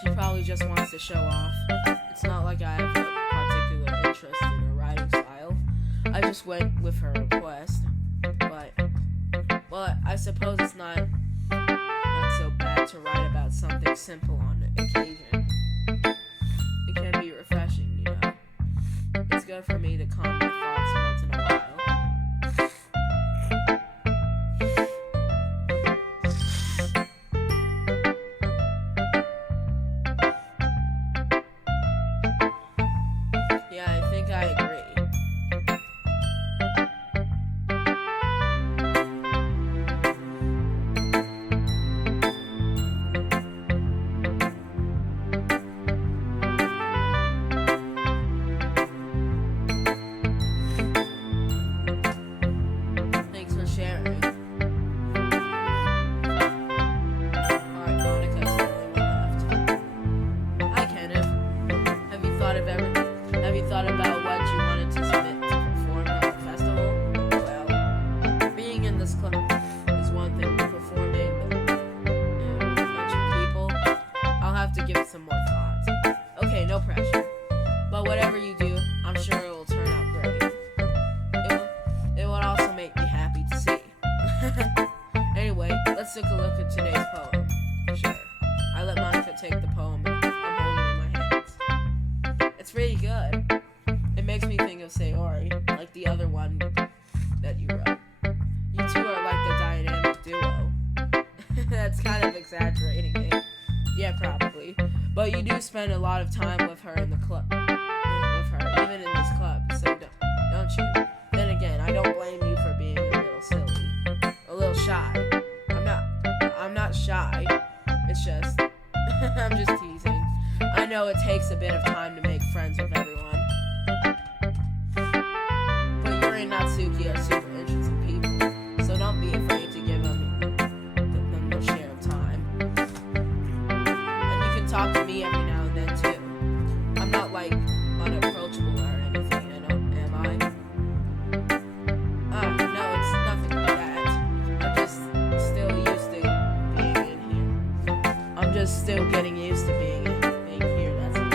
She probably just wants to show off. It's not like I have a particular interest in her writing style. I just went with her request. But, well, I suppose it's not so bad to write about something simple on occasion. It can be refreshing, you know. It's good for me to calm my thoughts once in a while. Yeah, I think I agree. Thanks for sharing. Alright, Monica's the only one left. Hi, Kenneth. Have you thought about what you wanted to submit to perform at the festival? Well, being in this club is one thing, performing a bunch of people, I'll have to give it some more thought. Okay, no pressure. But whatever you do, I'm sure it will turn out great. It will also make me happy to see. Anyway, let's take a look at today's poem. Sure. I let Monica take the poem and I'm holding it in my hands. It's really good. It makes me think of Sayori, like the other one that you wrote. You two are like the dynamic duo. That's kind of exaggerating it. Yeah, probably. But you do spend a lot of time with her in the club. With her, even in this club, so don't you? Then again, I don't blame you for being a little silly. A little shy. I'm not shy. It's just, I'm just teasing. I know it takes a bit of time to make friends with everyone. But Yuri and Natsuki are super interesting people, so don't be afraid to give them their share of time. And you can talk to me every now and then too. I'm not like unapproachable or anything, am I? No, it's nothing like that. I'm just still used to being in here. I'm just still getting used to being here, that's all.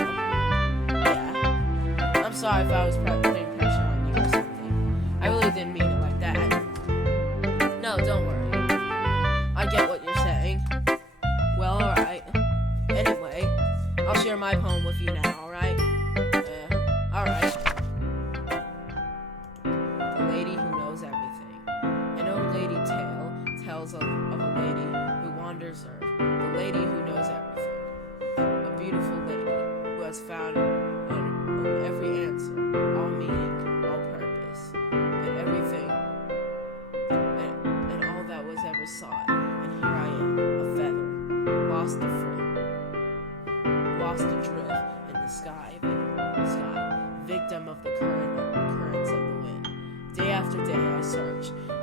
Yeah. I'm sorry if I was putting pressure on you or something. I really didn't mean it like that. No, don't worry. I get what you're saying. Well, alright. Anyway, I'll share my poem with you now, alright? Alright. The Lady Who Knows Everything. An old lady tale tells of a lady who wanders Earth. The lady who knows everything. A beautiful lady who has found on every answer, all meaning, all purpose, and everything, and all that was ever sought. And here I am, a feather, lost adrift in the sky, victim of the currents of the wind. Day after day I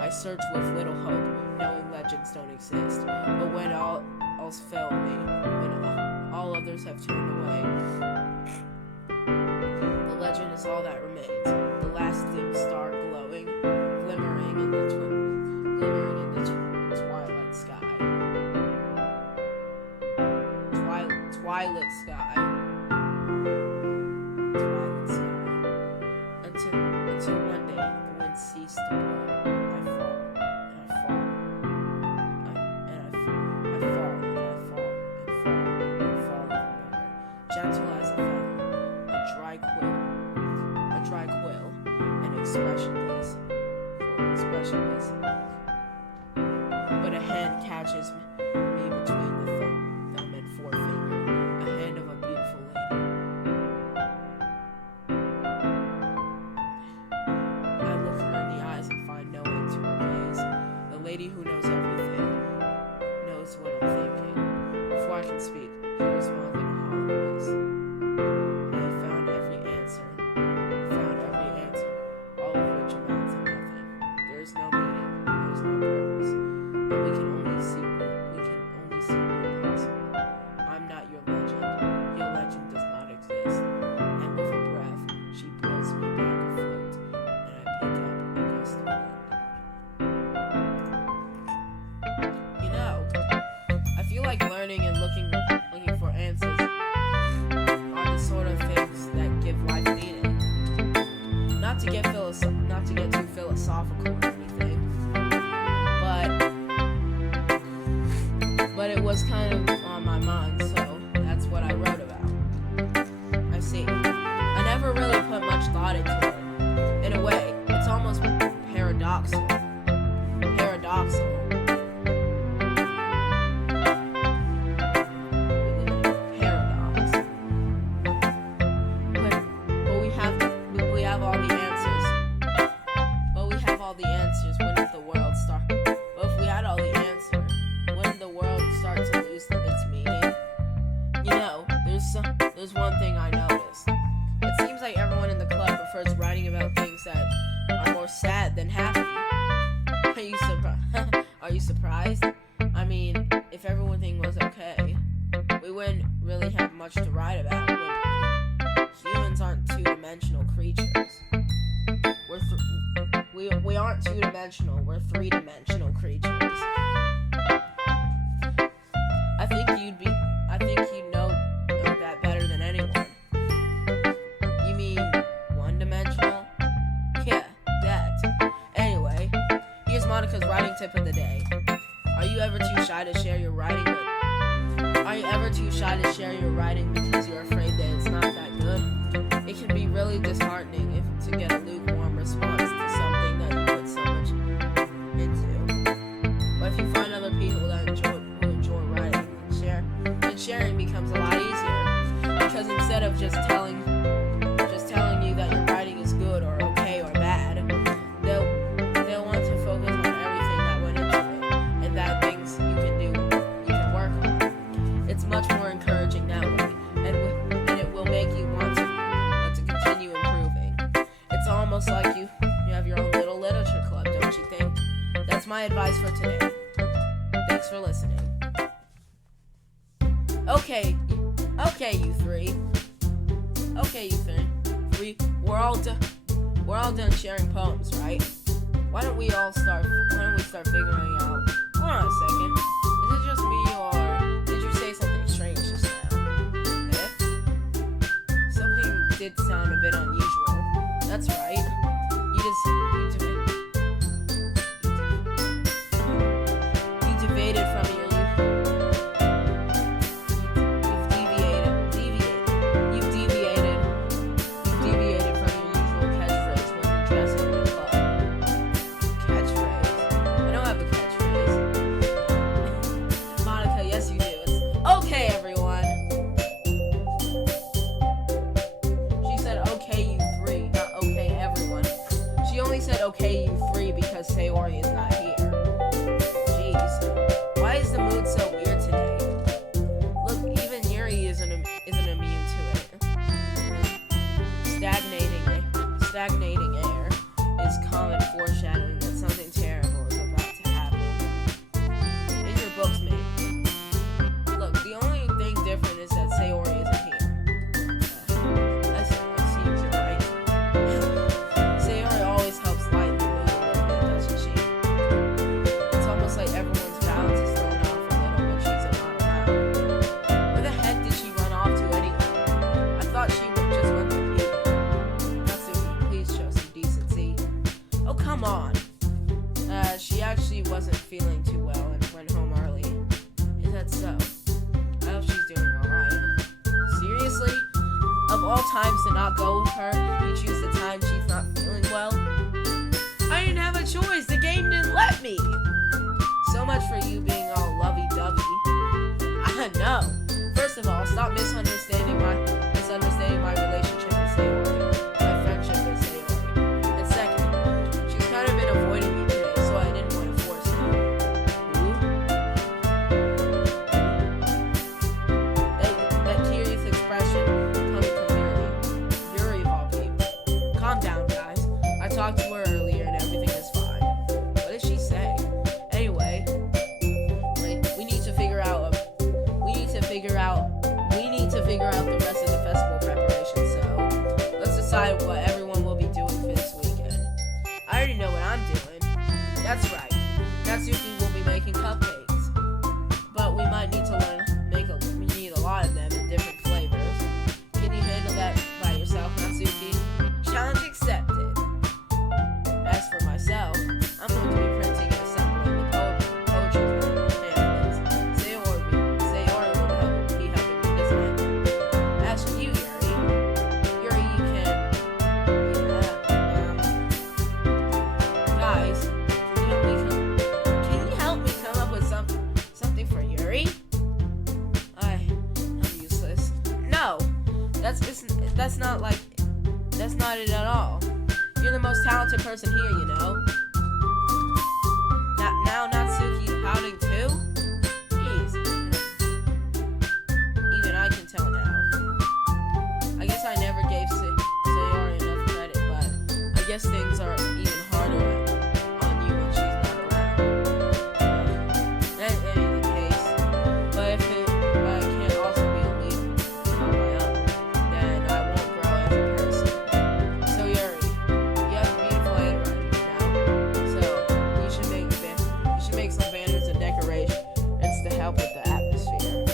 search with little hope, knowing legends don't exist. But when all else failed me, when all others have turned away, the legend is all that remains. The last dim star glowing, glimmering in the twilight sky. Twilight sky. Until one day the wind expressionless. But a hand catches me between the thumb and forefinger, a hand of a beautiful lady. I look her in the eyes and find no end to her gaze. The lady who knows everything knows what I'm thinking. Before I can speak, she responds in a hollow voice. I have found every answer, all of which amounts to nothing. There is no meaning, there is no purpose, and we can only see the impossible. I'm not your legend does not exist. And with a breath, she blows me back afloat, and I pick up a gust of wind. You know, I feel like learning and looking for answers are the sort of things that give life meaning. Not to get too philosophical or anything, but it was kind of on my mind, so that's what I wrote about. I see. I never really put much thought into it. In a way, it's almost paradoxical. There's one thing I noticed. It seems like everyone in the club prefers writing about things that are more sad than happy. Are you surprised? I mean, if everything was okay, we wouldn't really have much to write about, would we? Humans aren't two-dimensional creatures. We aren't two-dimensional, we're three-dimensional creatures. I think you'd know that better than anyone. You mean one-dimensional? Yeah, that. Anyway, here's Monica's writing tip of the day. Are you ever too shy to share your writing because you're afraid that it's not that good? It can be really disheartening to get a lukewarm response to something that you put so much into. But if you find other people who enjoy writing, then sharing becomes a lot easier. Because instead of just telling you that your writing is good or okay or bad, they'll want to focus on everything that went into it and that things you can work on. It's much more encouraging that way, and it will make you want to continue improving. It's almost like you have your own little literature club, don't you think? That's my advice for today. Thanks for listening. Okay, you three. We're all done sharing poems, right? Why don't we start figuring out? Hold on a second. Is it just me, or did you say something strange just now? Something did sound a bit unusual. That's right. You deviated from your okay, you three, because Sayori is not here. Jeez, why is the mood so weird today? Look, even Yuri isn't immune to it. Stagnating air is common foreshadowing that something terrible is about to happen. In your books, maybe. Look, the only thing different is that Sayori isn't here. That seems right. Sayori always helps lighten the mood a little bit, doesn't she? It's almost like everyone's balance is thrown off a little when she's not around. Where the heck did she run off to anyway? I thought she just went to pee. Natsuki, please show some decency. Oh, come on. She actually wasn't feeling too well and went home early. Is that so? I hope she's doing alright. Seriously? Of all times to not go with her, you choose the time she's not feeling well? I didn't have a choice. The game didn't let me. So much for you being all lovey-dovey. I know. First of all, stop misunderstanding my relationship with Sayori. My friendship with Sayori. And second, she's kind of been avoiding me today, so I didn't want to force her. Who? That curious expression coming from Yuri. Yuri of all people. Calm down, guys. I talked to her earlier and everything is fine. What did she say? Anyway, we need to figure out the rest of the festival preparation, so let's decide what everyone will be doing for this weekend. I already know what I'm doing. That's right. Natsuki will be making cupcakes. But we might need to we need a lot of them in different flavors. Can you handle that by yourself, Natsuki? Challenge accepted. As for myself, I'm going to be printing and assembling the poetry pamphlets. Sayori will be helping me design them. As for you, Yuri, you can, guys, can you help me come up with something for Yuri? I'm useless. No, that's not it at all. You're the most talented person here, you know. Now Natsuki pouting too? Jeez. Even I can tell now. I guess I never gave Sayori enough credit, but I guess things are even harder on you when she's not around. That ain't the case. But if I can't also be a leader on my own, then I won't grow as a person. So Yuri, you have beautiful handwriting, you know. So you should make some banners and decorations to help with the atmosphere.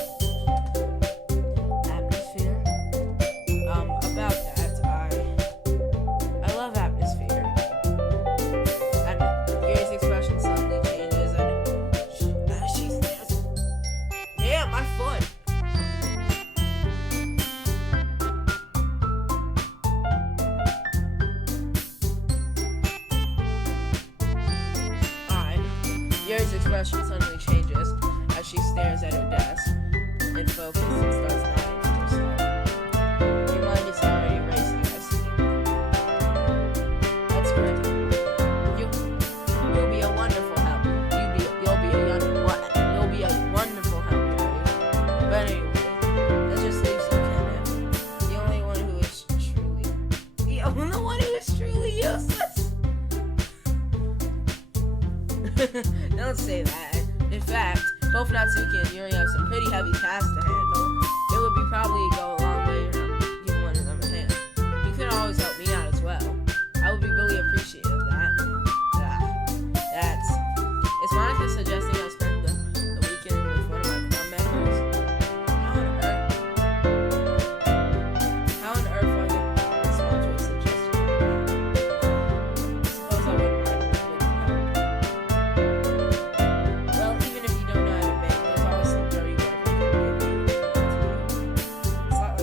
Atmosphere? About that, I love atmosphere. And Yuri's expression suddenly changes, and she stares. Damn, my foot! Yuri's expression suddenly changes as she stares at her desk in focus and starts nodding to herself. Your mind is already racing, I see. That's great. You'll be a wonderful help. You'll be a wonderful help, Yuri. But anyway, that just leaves you, Kenneth. The only one who is truly useless. Don't say that. In fact, both Natsuki and Yuri have some pretty heavy tasks to handle. It would be probably go a long way to give one of them a hand. You could always help me out as well. I would be really appreciative of that. Is Monica suggesting I spend the weekend with one of my club members? How on earth would I respond to a suggestion like that? I suppose I wouldn't mind with help. Well, even if you don't know how to bake, there's always some dirty work I can give you. It's not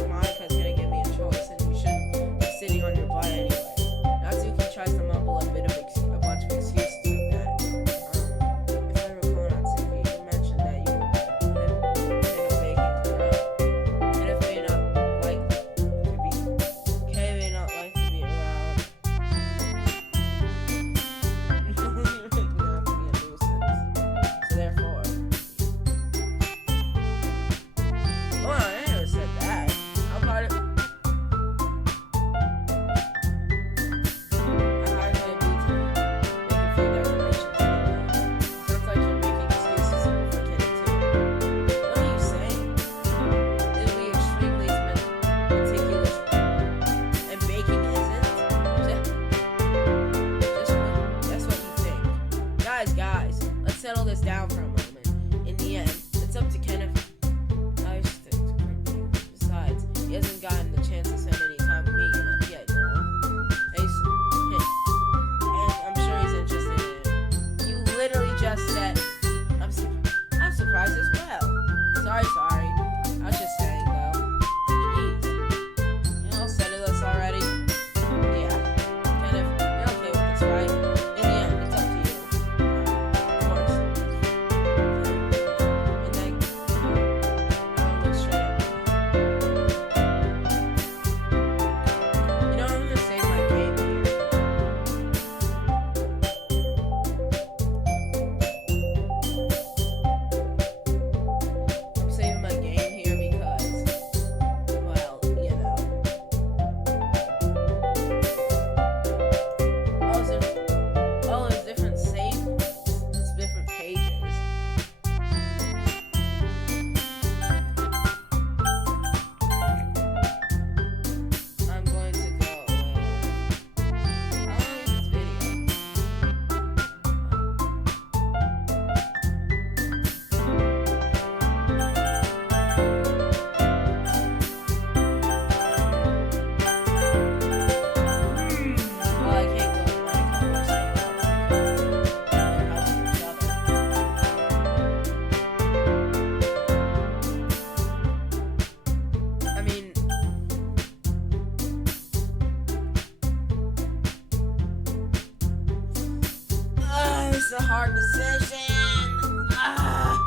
is a hard decision. Ah.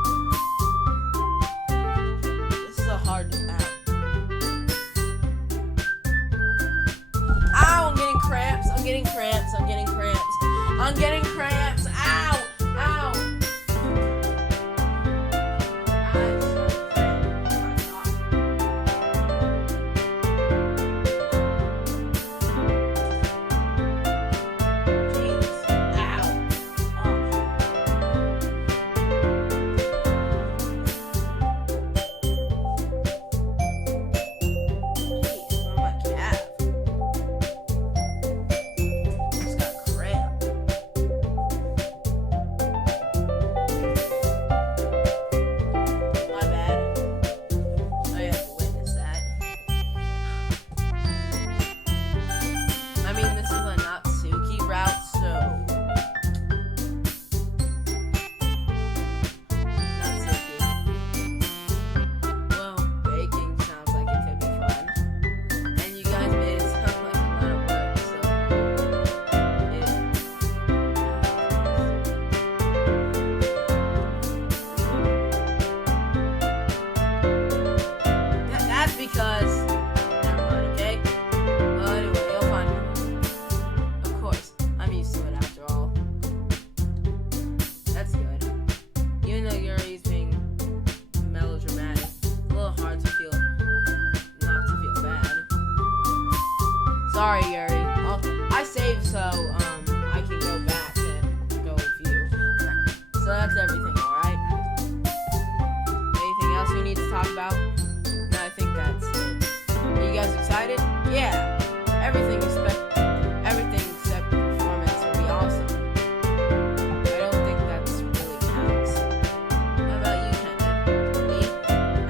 This is a hard. Ow, I'm getting cramps. I'm getting cramps. I'm getting cramps. I'm getting cramps. Ow. Ow. I'm so cramped. Jeez. Ow. Jeez, on my calf. Just got cramp. My bad. I have to witness that. I mean, this is a Natsuki route, so. Natsuki. Well, baking sounds like it could be fun. And you guys made it sound like a lot of work, that's because. Never mind, okay? Well, anyway, you'll find me. Of course, I'm used to it after all. That's good. Even though Yuri's being melodramatic, it's a little hard to feel not to feel bad. Sorry, Yuri. I saved so I can go back and go with you. So that's everything, alright? Anything else we need to talk about? No, I think that's it. Are you guys excited? Yeah. Everything except the performance will be awesome. I don't think that's really counts. What about you, Kenneth? Me? I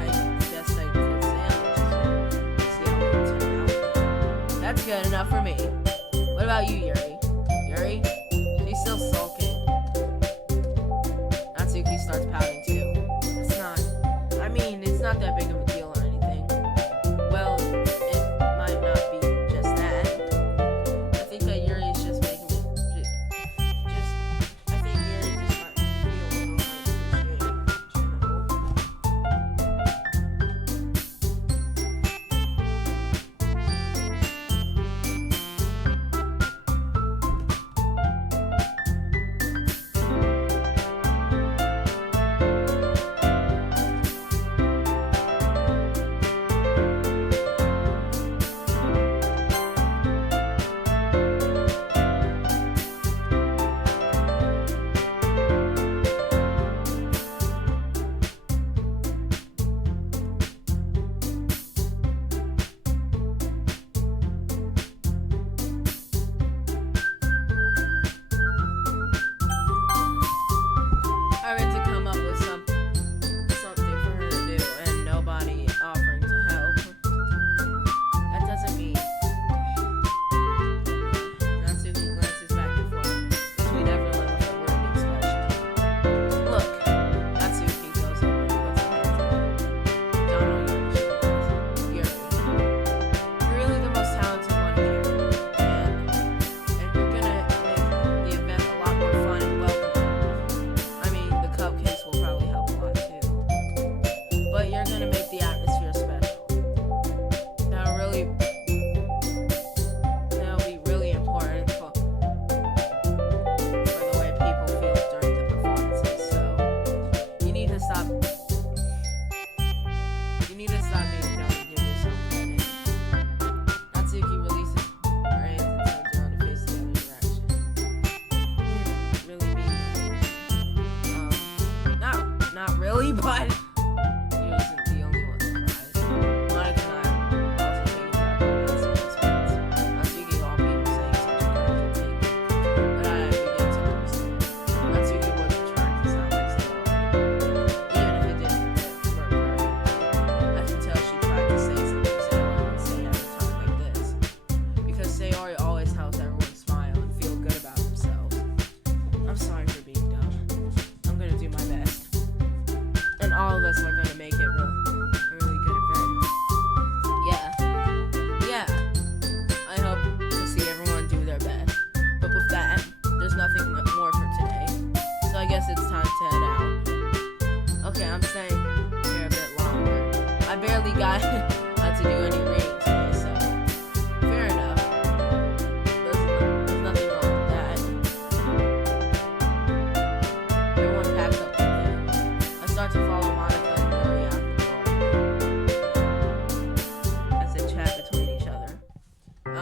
guess I could sandwiches. See how it will turn out. That's good enough for me. What about you, Yuri? Yuri? She's still sulking. Natsuki starts pouting too. It's not that big of a deal or anything. Well, it might not be just that. I think that Yuri is just making me I think Yuri just might feel a little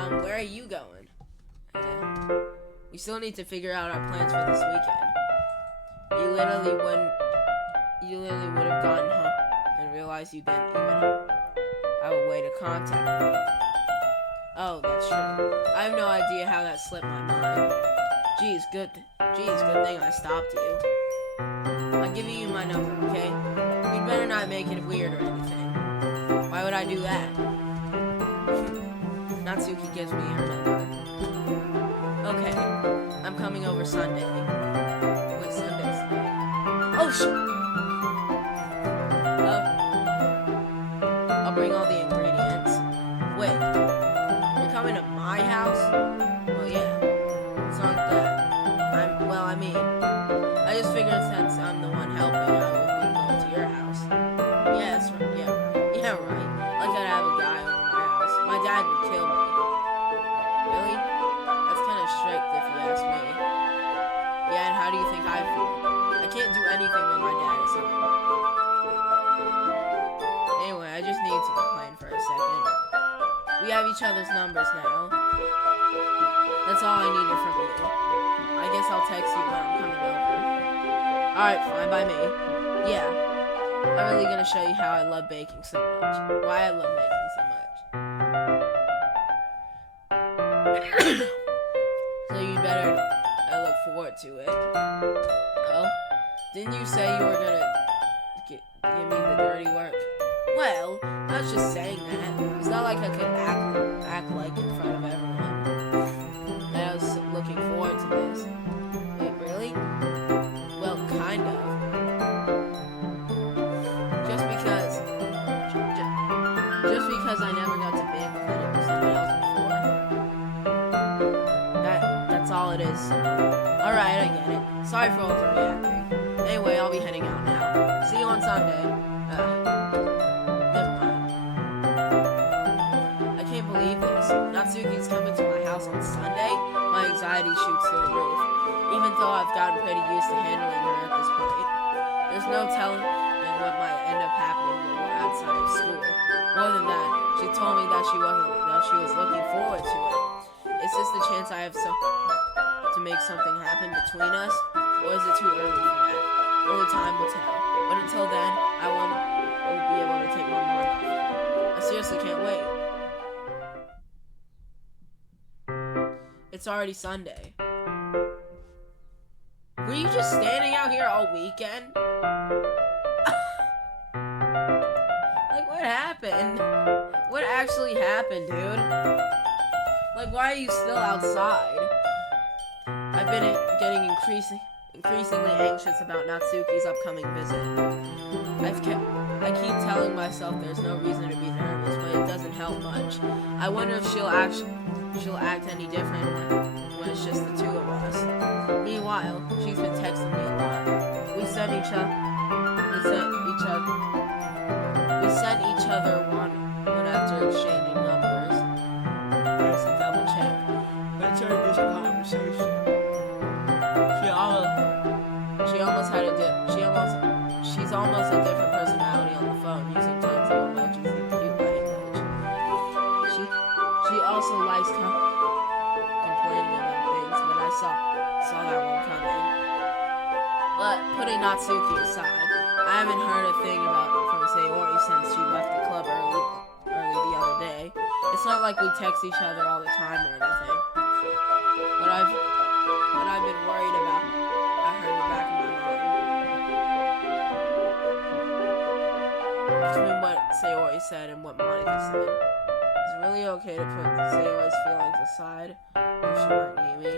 Where are you going? We still need to figure out our plans for this weekend. You literally would have gotten home and realized you didn't even have a way to contact me. Oh, that's true. I have no idea how that slipped my mind. Geez, good thing I stopped you. I'm giving you my number, okay? We'd better not make it weird or anything. Why would I do that? Natsuki gives me her number. Okay, I'm coming over Sunday. Wait, Sunday's today. Oh, I'll bring all the ingredients. Wait, you're coming to my house? Well, yeah. It's not that. I just figured since I'm the one helping, I would be going to your house. Yeah, that's right. Yeah, right. Like I'd have a guy over my house. My dad would kill me. Really? That's kind of strict if you ask me. Yeah, and how do you think I feel? I can't do anything when my dad is home. Anyway, I just need to complain for a second. We have each other's numbers now. That's all I needed from you. I guess I'll text you when I'm coming over. Alright, fine by me. Yeah. I'm really gonna show you how I love baking so much. Why I love baking so much. So you better look forward to it. Oh? Didn't you say you were gonna give me the dirty work? Well, I was just saying that. It's not like I could act like in front of everyone. I was looking forward to this. Wait, really? Well, kind of. Just because I never got to bake with someone else before. That's all it is. Alright, I get it. Sorry for overreacting. Anyway, I'll be heading out now. See you on Sunday. Never mind. I can't believe this. Natsuki's coming to my house on Sunday. My anxiety shoots through the roof. Even though I've gotten pretty used to handling her at this point. There's no telling what might end up happening when we're outside of school. More than that, she told me that she was looking forward to it. Is this the chance I have to make something happen between us? Or is it too early for that? Only time will tell. But until then, I won't be able to take my mind off it. I seriously can't wait. It's already Sunday. Were you just standing out here all weekend? Like, what happened? What actually happened, dude? Like, why are you still outside? I've been getting increasingly anxious about Natsuki's upcoming visit. I keep telling myself there's no reason to be nervous, but it doesn't help much. I wonder if she'll act any different when it's just the two of us. Meanwhile, she's been texting me a lot. We sent each other one after exchanging numbers. That's a double check. Let's hear this conversation. She's almost a different personality on the phone, using tons of emojis and cute language. She also likes complaining about things, but I saw that one coming. But putting Natsuki aside, I haven't heard a thing from Sayori since she left the club early the other day. It's not like we text each other all the time or anything. But I've been worried about her in the back of my mind. Between what Sayori said and what Monica said, is it really okay to put Sayori's feelings aside if she might need me?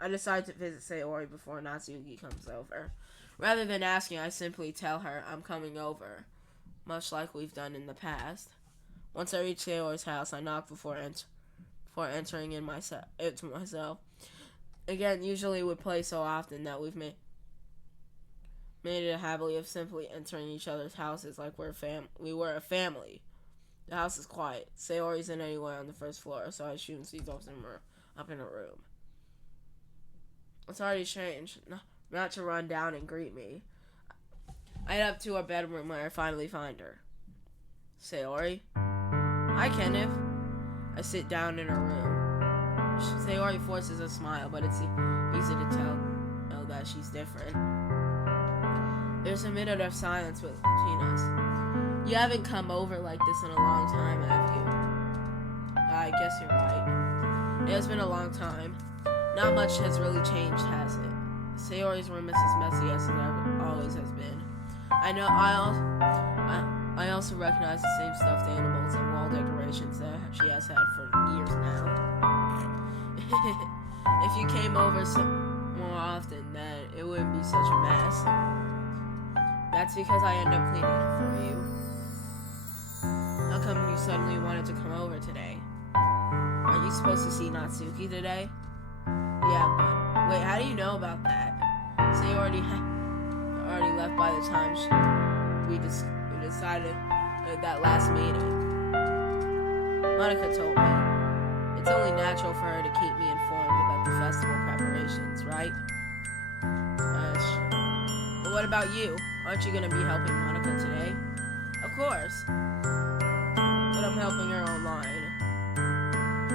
I decide to visit Sayori before Natsuki comes over. Rather than asking, I simply tell her I'm coming over, much like we've done in the past. Once I reach Sayori's house, I knock before entering into myself. Again, usually we play so often that we've made it a habit of simply entering each other's houses like we were a family. The house is quiet. Sayori isn't anywhere on the first floor, so I assume she's up in her room. It's already strange not to run down and greet me. I head up to her bedroom where I finally find her. Sayori? Hi, Kenneth. I sit down in her room. Sayori forces a smile, but it's easy to tell that she's different. There's a minute of silence between us. You haven't come over like this in a long time, have you? I guess you're right. It has been a long time. Not much has really changed, has it? Sayori's room is as messy as it always has been. I also recognize the same stuffed animals and wall decorations that she has had for years now. If you came over more often, then it wouldn't be such a mess. That's because I end up cleaning it for you. How come you suddenly wanted to come over today? Are you supposed to see Natsuki today? Yeah, but wait, how do you know about that? Sayori already left by the time we decided that last meeting. Monica told me. It's only natural for her to keep me informed about the festival preparations, right? But what about you? Aren't you going to be helping Monica today? Of course. But I'm helping her online.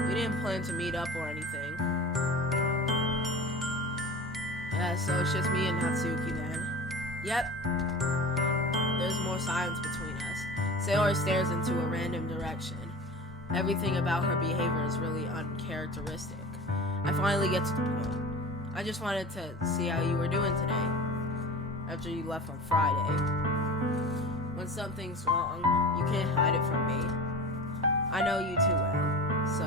We didn't plan to meet up or anything. Yeah, so it's just me and Natsuki then. Yep. There's more silence between us. Sayori stares into a random direction. Everything about her behavior is really uncharacteristic. I finally get to the point. I just wanted to see how you were doing today, after you left on Friday. When something's wrong, you can't hide it from me. I know you too well. So,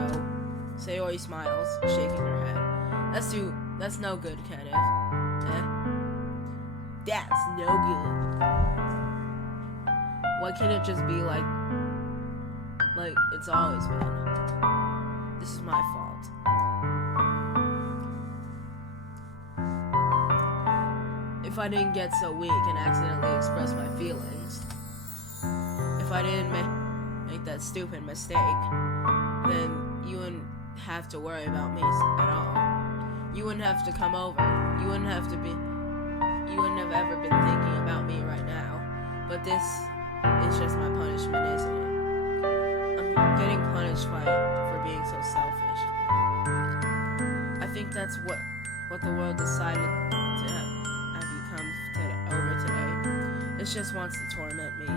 Sayori smiles, shaking her head. That's no good, Kenneth. That's no good. Why can't it just be like it's always been? This is my fault. If I didn't get so weak and accidentally express my feelings, if I didn't make that stupid mistake, then you wouldn't have to worry about me at all. You wouldn't have to come over. You wouldn't have ever been thinking about me right now. But this is just my punishment, isn't it? I'm getting punished for being so selfish. I think that's what the world decided to have you come over today. It just wants to torment me.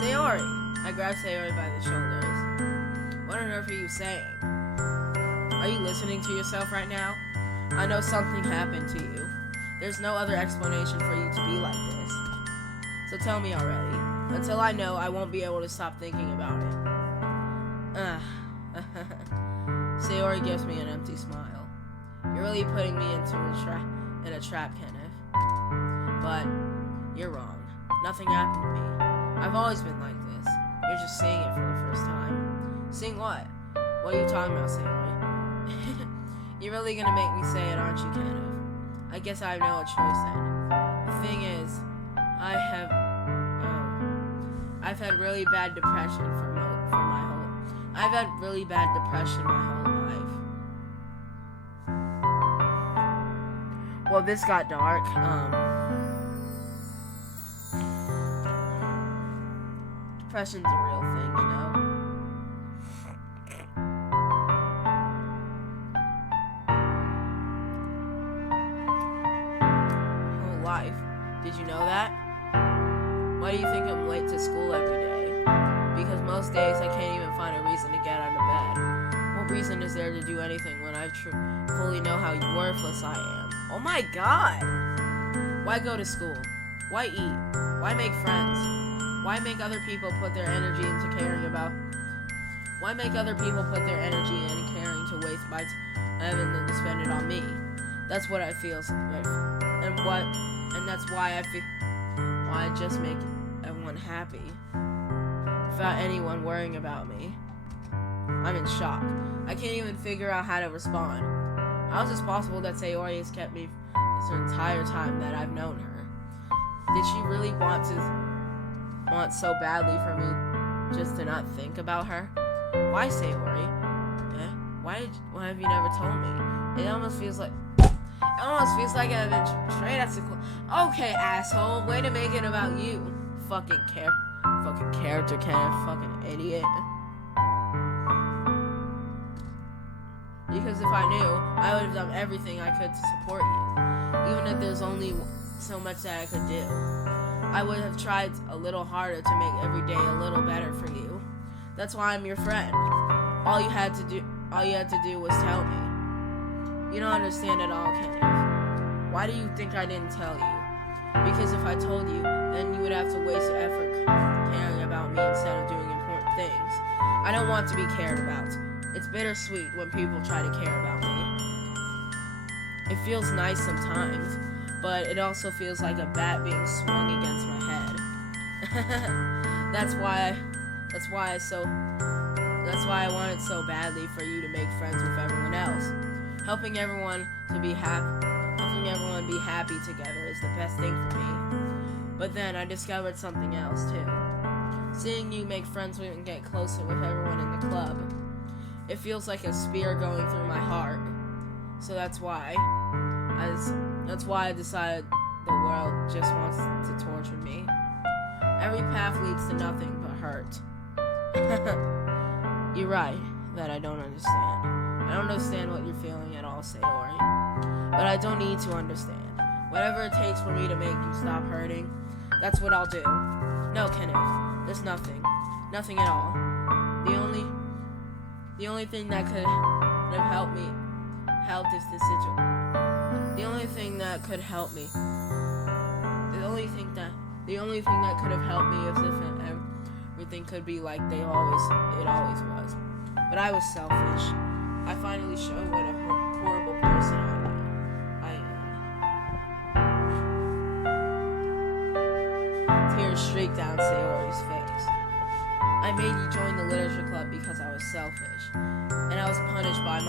Sayori! I grab Sayori by the shoulders. What on earth are you saying? Are you listening to yourself right now? I know something happened to you. There's no other explanation for you to be like this. So tell me already. Until I know, I won't be able to stop thinking about it. Sayori gives me an empty smile. You're really putting me in a trap, Kenneth. But you're wrong. Nothing happened to me. I've always been like this. You're just seeing it for the first time. Seeing what? What are you talking about, Sayori? You're really gonna make me say it, aren't you, Kenneth? I guess I have no choice then. The thing is, I've had really bad depression I've had really bad depression my whole life. Well, this got dark. Depression's a real thing, you know? Whole life. Did you know that? Why do you think I'm late to school every day? Because most days I can't even find a reason to get out of bed. What reason is there to do anything when I fully know how worthless I am? Oh my god! Why go to school? Why eat? Why make friends? Why make other people put their energy into caring about? Why make other people put their energy in caring to waste my time and then to spend it on me? That's what I feel, and that's why I just make everyone happy without anyone worrying about me. I'm in shock. I can't even figure out how to respond. How is this possible that Sayori has kept me this entire time that I've known her? Did she really want so badly for me just to not think about her? Why, Sayori? Why have you never told me? It almost feels like I've been straight at school. Okay, asshole, way to make it about you. Fucking care. Fucking character Kenneth, fucking idiot. Because if I knew, I would have done everything I could to support you. Even if there's only so much that I could do. I would have tried a little harder to make every day a little better for you. That's why I'm your friend. All you had to do was tell me. You don't understand at all, Kenneth. Why do you think I didn't tell you? Because if I told you, then you would have to waste your effort caring about me instead of doing important things. I don't want to be cared about. It's bittersweet when people try to care about me. It feels nice sometimes, but it also feels like a bat being swung against my head. That's why I wanted so badly for you to make friends with everyone else. Helping everyone be happy together is the best thing for me. But then I discovered something else too. Seeing you make friends with and get closer with everyone in the club, it feels like a spear going through my heart. So that's why I decided the world just wants to torture me. Every path leads to nothing but hurt. You're right that I don't understand. I don't understand what you're feeling at all, Sayori. But I don't need to understand. Whatever it takes for me to make you stop hurting, that's what I'll do. No, Kenneth, there's nothing. Nothing at all. The only thing that could have helped me is the situation. The only thing that could help me. The only thing that could have helped me is if everything could be like it always was. But I was selfish. I finally showed what a horrible person I am. Tears streaked down Sayori's face. I made you join the literature club because I was selfish, and I was punished by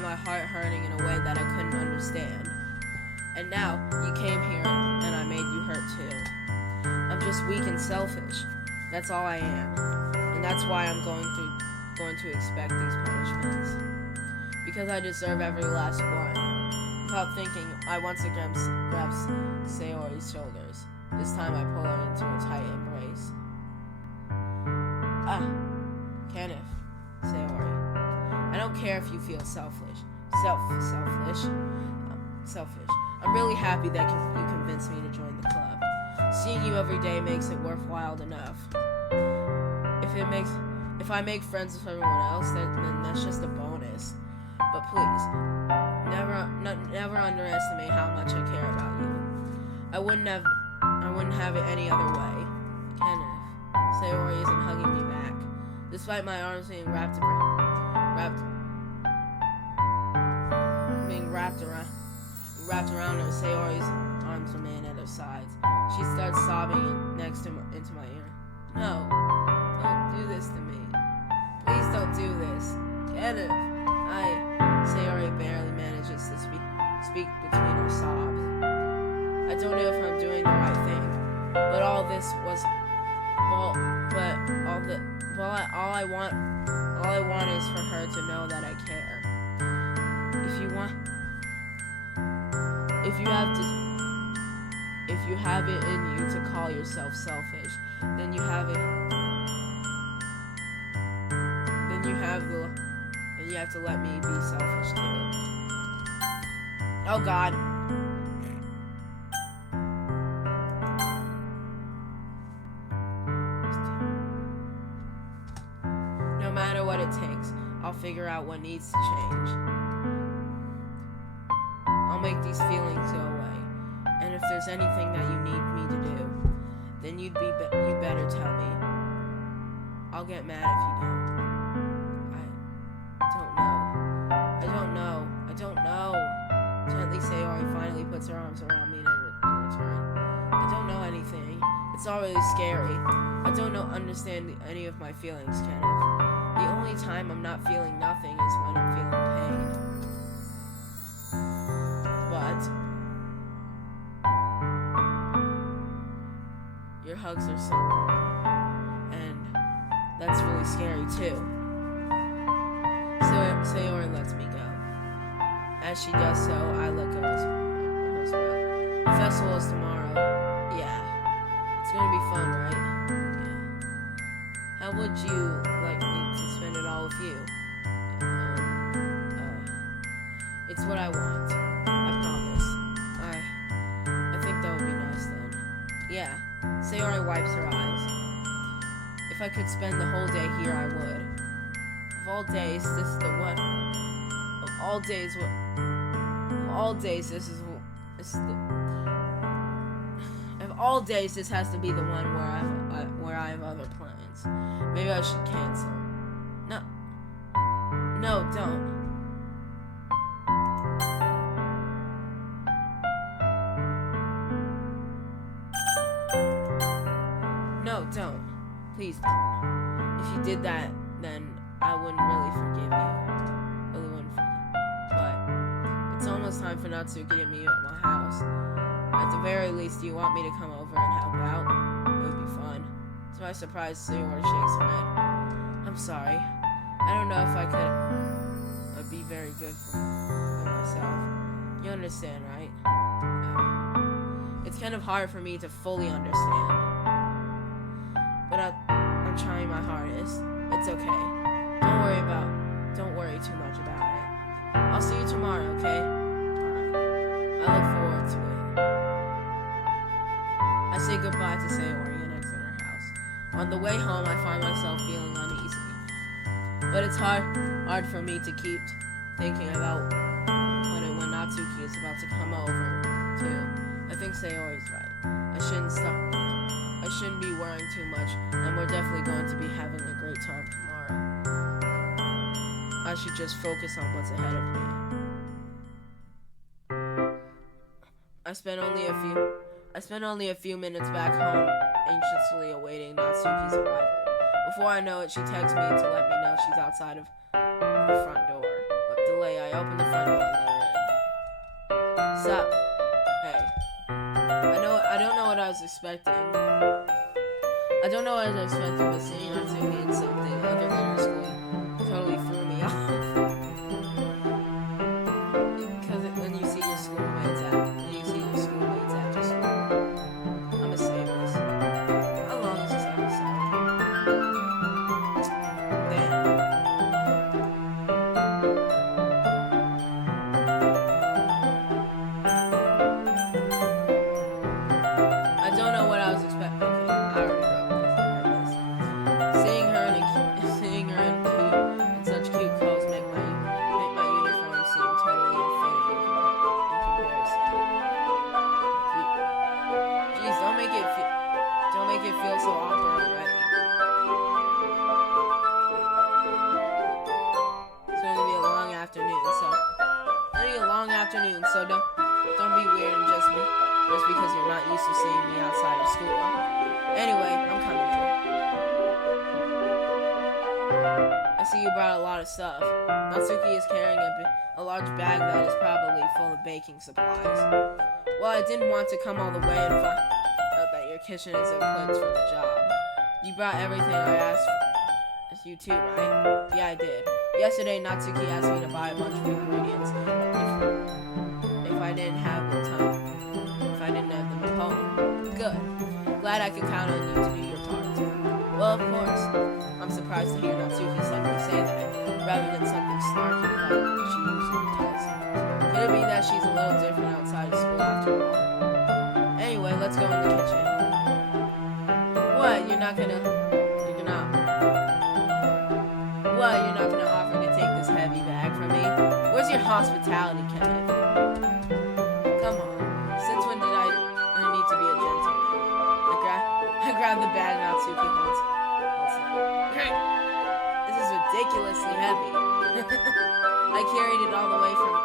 my heart hurting in a way that I couldn't understand. And now you came here and I made you hurt too. I'm just weak and selfish. That's all I am. And that's why I'm going to expect these punishments. Because I deserve every last one. Without thinking, I once again grabbed Sayori's shoulders. This time I pull her into a tight embrace. Kenneth, Sayori. I don't care if you feel selfish. Selfish. I'm really happy that you convinced me to join the club. Seeing you every day makes it worthwhile enough. If I make friends with everyone else, then that's just a bonus. But please, never underestimate how much I care about you. I wouldn't have it any other way. Kenneth, Sayori isn't hugging me back, despite my arms being wrapped around her. Sayori's arms remain at her sides. She starts sobbing into my ear. No, don't do this to me. Please don't do this. Kenneth, Sayori barely manages to speak between her sobs. I don't know if I'm doing the right thing, but all I want is for her to know that I care. If you have it in you to call yourself selfish, then you have to let me be selfish too. Oh God. No matter what it takes, I'll figure out what needs to change. I'll make these feelings go away. And if there's anything that you need me to do, then you better tell me. I'll get mad if you don't. I don't know. Gently Sayori finally puts her arms around me in return. I don't know anything. It's all really scary. I don't understand any of my feelings, Kenneth. The only time I'm not feeling nothing is when I'm feeling pain. But your hugs are so warm, and that's really scary too. Sayori lets me go. As she does so, I let go as well. The festival is tomorrow. Yeah. It's gonna be fun, right? Yeah. How would you like me to spend it all with you? It's what I want. I promise. I think that would be nice then. Yeah. Sayori wipes her eyes. If I could spend the whole day here, I would. Of all days, this is the one. Of all days, of all days, this is the. Of all days, this has to be the one where I have other plans. Maybe I should cancel. No, don't. No, don't. Please don't. If you did that, then I wouldn't really forgive you. Really wouldn't forgive you. But it's almost time for Natsuki to meet you at my house. At the very least, do you want me to come over and help out? It would be fun. To my surprise, Sayori shakes her head. I'm sorry. I don't know if I could be very good for myself. You understand, right? It's kind of hard for me to fully understand. But I'm trying my hardest. It's okay. Don't worry too much about it. I'll see you tomorrow, okay? Alright. I look forward to it. I say goodbye to Sayori and exit her house. On the way home, I find myself feeling uneasy. But it's hard for me to keep thinking about when Natsuki is about to come over, too. I think Sayori's right. I shouldn't be worrying too much, and we're definitely going to be having a great time tomorrow. I should just focus on what's ahead of me. I spent only a few minutes back home, anxiously awaiting Natsuki's arrival. Before I know it, she texts me to let me know she's outside of the front door. With delay, I open the front door and let her in. Sup? Hey. I don't know what I was expecting. But seeing Natsuki in something other than her school totally threw me off. Because when you see your schoolmates after school, I'm a save this. How long is this episode? Damn. I don't know what I was expecting. Okay, I already wrote this. Seeing her in such cute clothes make my uniform seem totally unfitting in comparison. Jeez, don't make it feel so awkward already. It's going to be a long afternoon, so don't be weird and just because you're not used to seeing me outside of school. Anyway, I'm coming in. I see you brought a lot of stuff. Natsuki is carrying a large bag that is probably full of baking supplies. Well, I didn't want to come all the way and find out that your kitchen is equipped for the job. You brought everything I asked for. You too, right? Yeah, I did. Yesterday, Natsuki asked me to buy a bunch of ingredients if I didn't have them at home. Good. Glad I could count on you to do your part. Well, of course. I'm surprised to hear Natsuki suddenly say that, rather than something snarky like she usually does. Could it be that she's a little different outside of school after all? Anyway, let's go in the kitchen. What? You're not gonna offer to take this heavy bag from me? Where's your hospitality, Kenneth? Come on. Since when did I need to be a gentleman? I grab the bag Natsuki holds. This is ridiculously heavy. I carried it all the way here.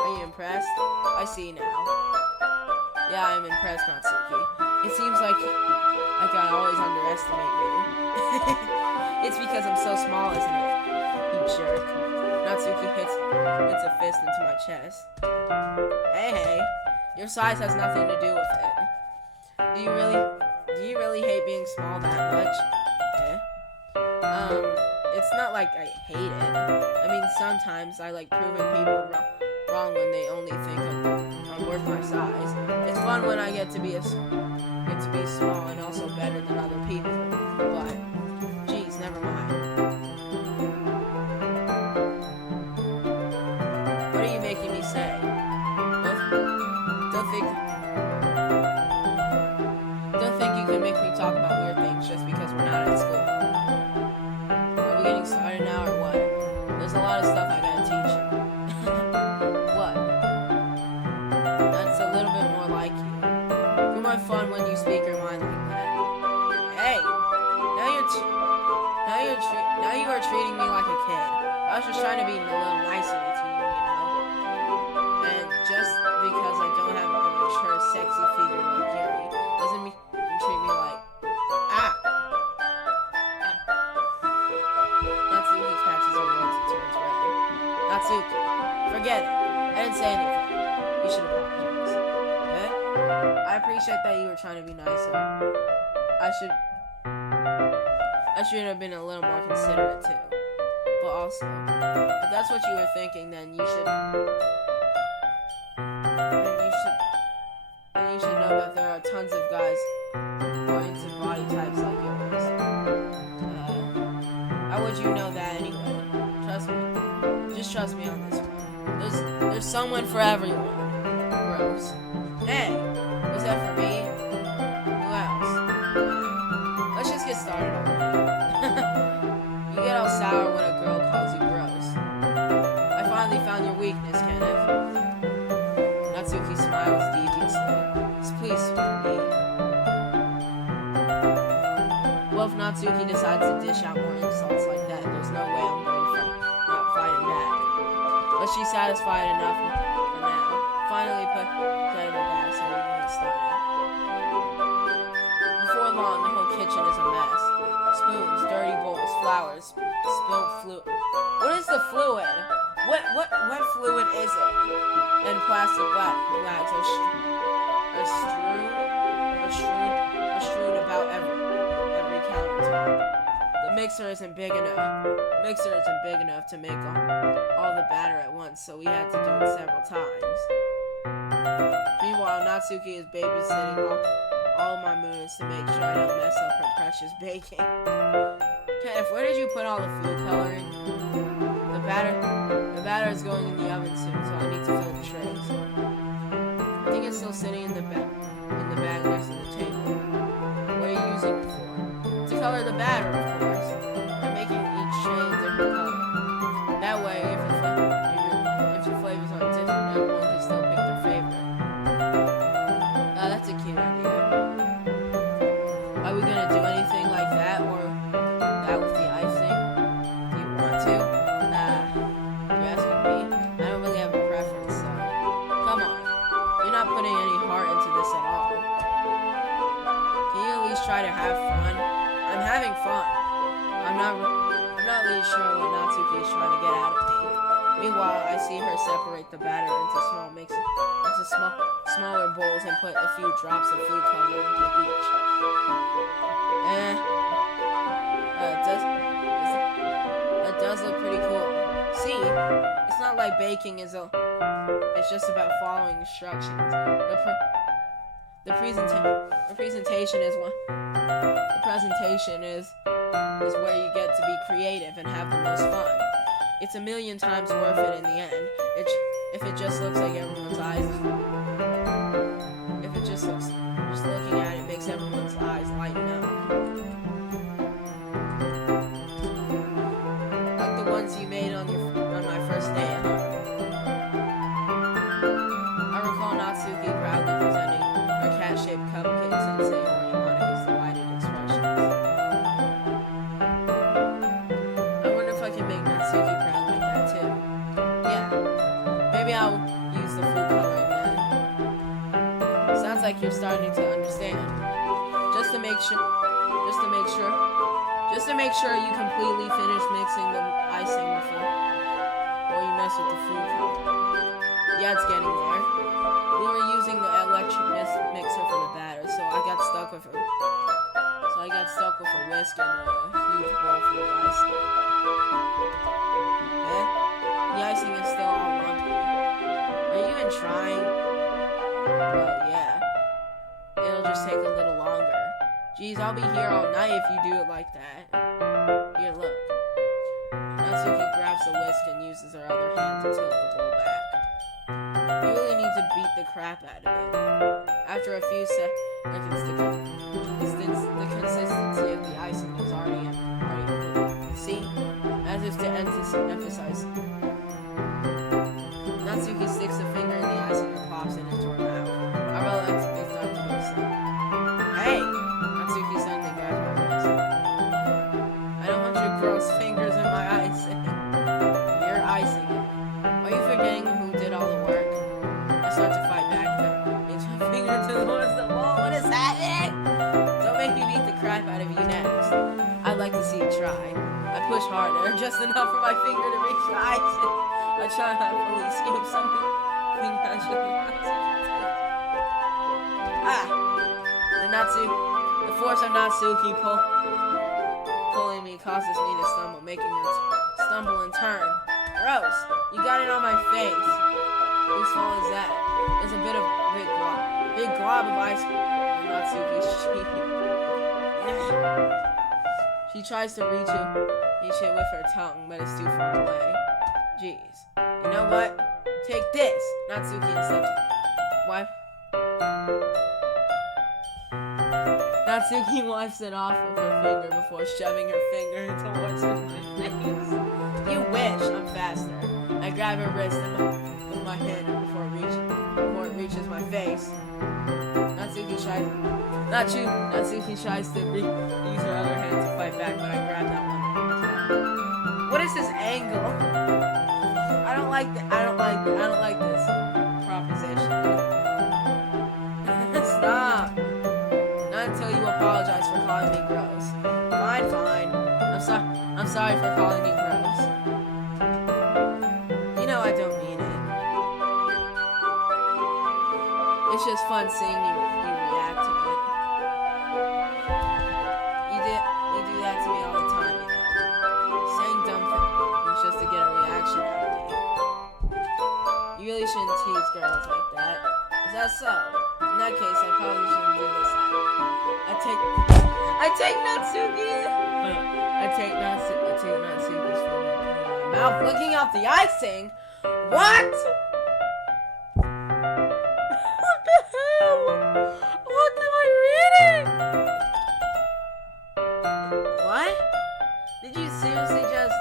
Are you impressed? I see now. Yeah, I'm impressed, Natsuki. It seems like I always underestimate you. It's because I'm so small, isn't it? You jerk. Natsuki hits a fist into my chest. Hey, your size has nothing to do with it. Do you really hate being small that much? It's not like I hate it. I mean, sometimes I like proving people wrong when they only think I'm worth my size. It's fun when I get to be small and also better than other people. What? Jeez, never mind. What are you making me say? Don't think you can make me talk about weird things just because we're not at school. Are we getting started now or what? There's a lot of stuff I gotta teach you. What? That's a little bit more like you. You're more fun when you speak your mind like that. Hey, now you are treating me like a kid. I was just trying to be a little nicer to you, you know. And just because I don't have a mature, sexy figure like Yuri doesn't mean you treat me like Natsuki catches her words and turns red. Natsuki, forget it. I didn't say anything. You should apologize. Okay? I appreciate that you were trying to be nicer. I should have been a little more considerate too. But also, if that's what you were thinking, then you should know that there are tons of guys who are into body types like yours. How would you know that anyway? Trust me. Just trust me on this one. There's someone for everyone. Gross. Hey, was that for me? Who else? Let's just get started already. You get all sour when a girl calls you gross. I finally found your weakness, Kenneth. Natsuki smiles deviously. Please spare me. Well, if Natsuki decides to dish out more insults like that, there's no way I'm going to not fight him back. But she's satisfied enough for now. Finally put that in her bag so we can get started. Before long, the whole kitchen is a mess. Spoons, dirty bowls, flowers, spilled fluid. What is the fluid? What fluid is it? And plastic bags are strewn about every countertop. The mixer isn't big enough to make all the batter at once, so we had to do it several times. Meanwhile, Natsuki is babysitting all my moves to make sure I don't mess up her precious baking. Kenneth, where did you put all the food coloring? The batter is going in the oven soon, so I need to fill the trays. I think it's still sitting in the bag next to the table. What are you using it for? To color the batter, of course. I'm making each tray a different color. That way, if the flavors aren't different, everyone can still pick their favorite. That's a cute idea. Are we gonna do anything like that, or that with the icing? Do you want to? You're asking me? I don't really have a preference, so come on. You're not putting any heart into this at all. Can you at least try to have fun? I'm having fun. I'm not really sure what Natsuki is trying to get out of me. Meanwhile, I see her separate the batter into smaller bowls and put a few drops of food coloring into each. That does look pretty cool. See, it's not like baking it's just about following instructions. The presentation is where you get to be creative and have the most fun. It's a million times worth it in the end. If it just looks like everyone's eyes, just looking at it makes everyone's eyes lighten up. Like the ones you made on my first day at home. I recall Natsuki proudly presenting her cat-shaped cupcakes and saying Monika's delighted expressions. I wonder if I can make Natsuki proud like that too. Yeah, maybe I'll use the food coloring then. Sounds like you're starting to understand. Just to make sure you completely finish mixing the icing before you mess with the food color. Yeah, it's getting there. We were using the electric mixer for the batter, so I got stuck with a whisk and a huge bowl full of icing. The icing is still all lumpy. Are you even trying? Well, yeah. It'll just take a little longer. Geez, I'll be here all night if you do it like that. Here, look. Natsuki grabs the whisk and uses her other hand to tilt the bowl back. You really need to beat the crap out of it. After a few seconds, the consistency of the icing was already improved. See? As if to emphasize. Natsuki sticks a finger in the icing and pops it into her mouth. I reluctantly start to do so. Hey! Natsuki suddenly grabs my wrist. I don't want your gross fingers in my icing. You're icing it. Are you forgetting who did all the work? I start to fight back. Inch my finger towards the wall. What is happening? Don't make me beat the crap out of you next. I'd like to see you try. I push harder, just enough for my finger to reach the icing. I try not to fully escape something I shouldn't have. The force of Natsuki pulling me causes me to stumble, making her stumble and turn. Gross! You got it on my face. Whose fault is that? There's a big glob of ice on Natsuki's cheek. She tries to reach it with her tongue, but it's too far away. Jeez. You know what? Take this! Natsuki instead. Natsuki wipes it off of her finger before shoving her finger towards my face. You wish! I'm faster. I grab her wrist with my hand before it reaches my face. Natsuki tries to use her other hand to fight back, but I grab that one. What is this angle? I don't like this proposition. Stop. Not until you apologize for calling me gross. Fine. I'm sorry for calling you gross. You know I don't mean it. It's just fun seeing you react to it. You do that to me all the time, you know. Saying dumb things just to get a reaction out of me. You really shouldn't tease girls like that. Is that so? In that case, I probably shouldn't do this either. I take Natsuki. I take Natsuki's food and put it in my mouth, licking out the icing. What? What the hell? What am I reading? What? Did you seriously just...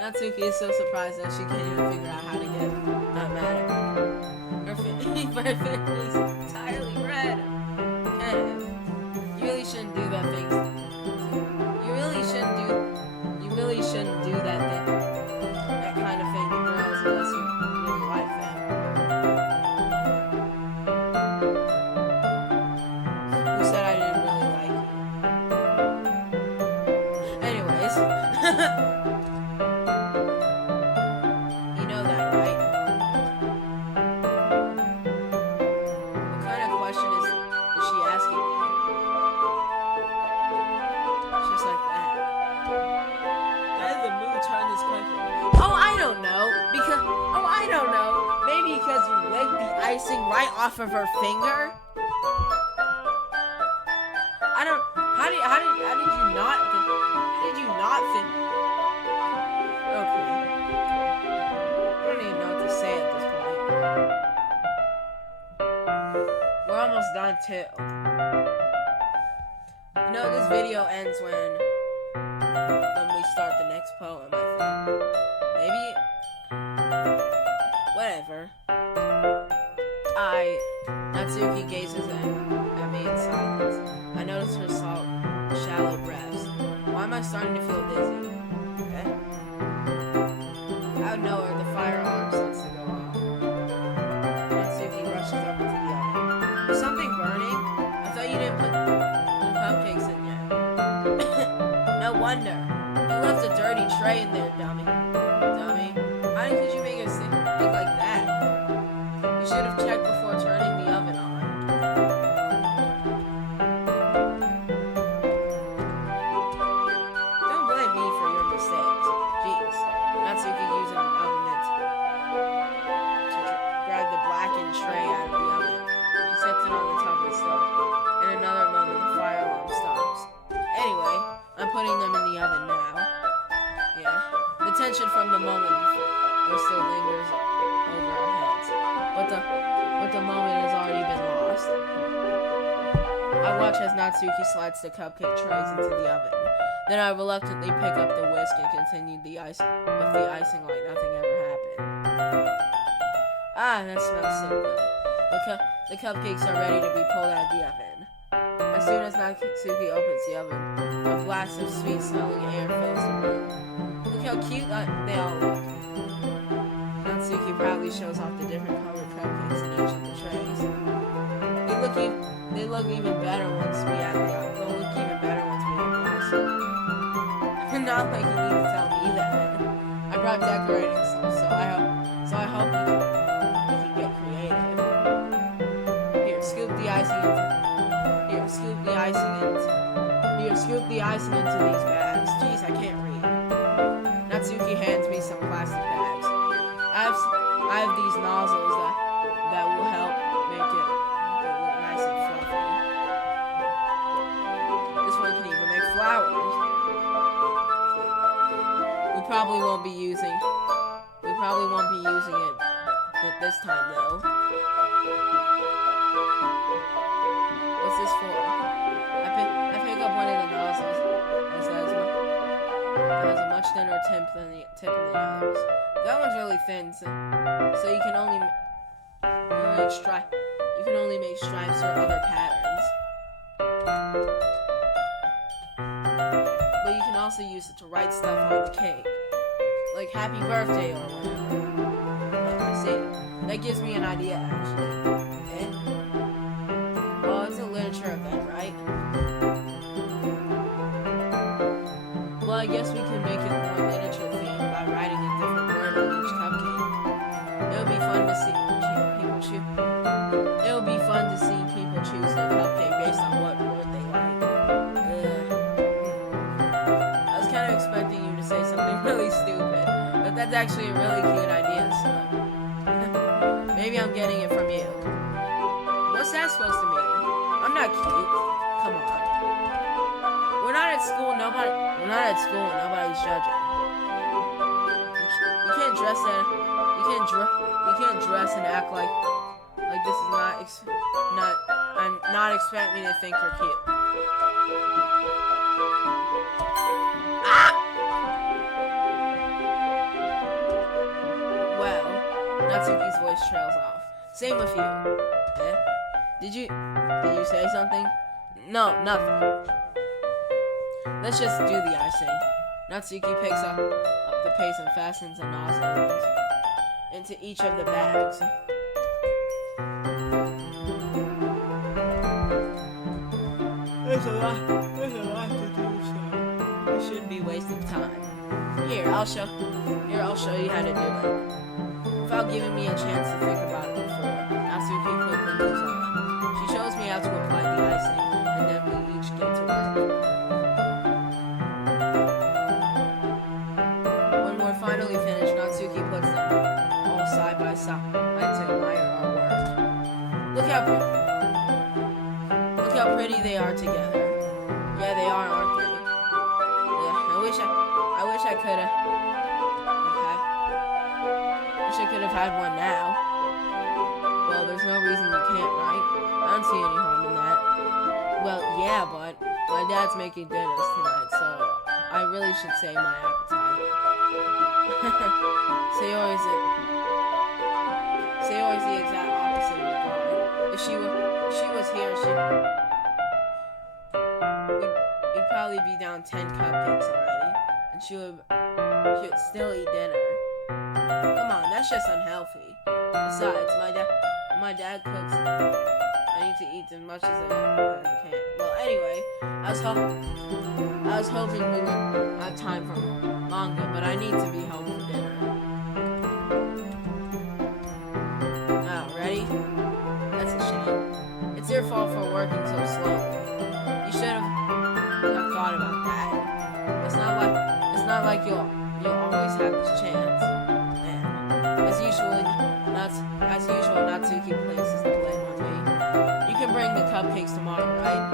Natsuki is so surprised that she can't even figure out how to get not mad at me. Her face is entirely red. Kenneth, you really shouldn't do that thing. You really shouldn't do that thing. That kind of thing to girls unless you really like them. Who said I didn't really like you? Anyways. You know that, right? What kind of question is she asking me? Just like that. That is the mood turn this question. Oh, I don't know. Maybe because you licked the icing right off of her finger? How did you not think? Okay. I don't even know what to say at this point. We're almost done too. You know, this video ends when we start the next poem, I think. Maybe? Whatever. Natsuki gazes at me in silence. I notice her shallow breaths. Why am I starting to feel dizzy? Okay. Out of nowhere, the fire alarm starts to go off. Natsuki rushes up into the oven. Is something burning? I thought you didn't put the cupcakes in yet. No wonder. You left a dirty tray in there, dummy. How could you make a think like that? You should have checked before turning the oven on. Don't blame me for your mistakes. Jeez. Natsuki using an oven mitt to grab the blackened tray out of the oven. She sets it on the top of the stove. In another I'm putting them in the oven now. Yeah. The tension from the moment before still lingers over our heads. But the moment has already been lost. I watch as Natsuki slides the cupcake trays into the oven. Then I reluctantly pick up the whisk and continue with the icing like nothing ever happened. Ah, that smells so good. The cupcakes are ready to be pulled out of the oven. As soon as Natsuki opens the oven, a blast of sweet-smelling air fills the room. Look how cute they all look. Natsuki proudly shows off the different colored cupcakes in each of the trays. They look even better once we add the icing. They'll look even better once we add the icing. Not like you need to tell me that. I brought decorating stuff, so I hope we can get creative. Here, scoop the icing into these bags. Jeez, I can't read. Natsuki hands me some plastic bags. I have these nozzles that will help make it look nice and fluffy. This one can even make flowers. We probably won't be using it this time though. What's this for? I pick up one of the nozzles that has a much thinner tip than the others. That one's really thin, so you can only make stripes or other patterns. But you can also use it to write stuff on the cake, like "Happy Birthday" or whatever. I see. That gives me an idea, actually. Well, it's a literature event, right? Well, I guess we can make it more literature themed by writing a different word on each cupcake. It would be fun to see people choose their cupcake based on what word they like. I was kind of expecting you to say something really stupid, but that's actually a really cute idea, so maybe I'm getting it from you. What's that supposed to mean? I'm not cute. Come on. We're not at school and nobody's judging. You can't dress and act like this is not expect me to think you're cute. Ah! Well, Natsuki's voice trails off. Same with you. Eh? Did you say something? No, nothing. Let's just do the icing. Natsuki picks up the pace and fastens a nozzle into each of the bags. There's a lot to do, so I shouldn't be wasting time. Here, I'll show you how to do it. Without giving me a chance to think about it before, Natsuki quickly moves on. She shows me how to apply the icing, and then we each get to work. When we're finally finished, Natsuki puts them all side by side to admire our work. Look how pretty they are together. Yeah, they are, aren't they? Yeah, I wish I could have had one now. Well, there's no reason you can't, right? I don't see any harm in that. Well, yeah, but my dad's making dinners tonight, so I really should save my appetite. Sayori's the exact opposite of the guard. If she was here, we'd probably be down 10 cupcakes already, and she would still eat dinner. Come on, that's just unhealthy. Besides, my dad cooks. I need to eat as much as I can. Well, anyway, I was hoping we would have time for manga, but I need to be home for dinner. Oh, ready? That's a shame. It's your fault for working so slowly. You should have thought about that. It's not like you'll always have this chance. And as usual, Natsuki places the blame on me. You can bring the cupcakes tomorrow, right?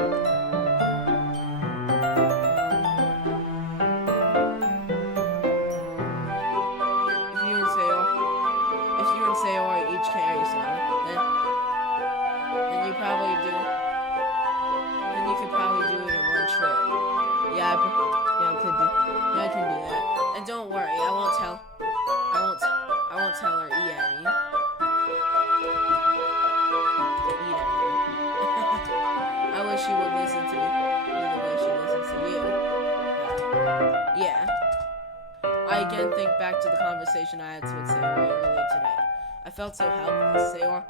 can do that. And don't worry, I won't tell her Ieri. I wish she would listen to me the way she listens to you. Yeah. I again think back to the conversation I had with Sayori earlier today. I felt so helpless. Sayori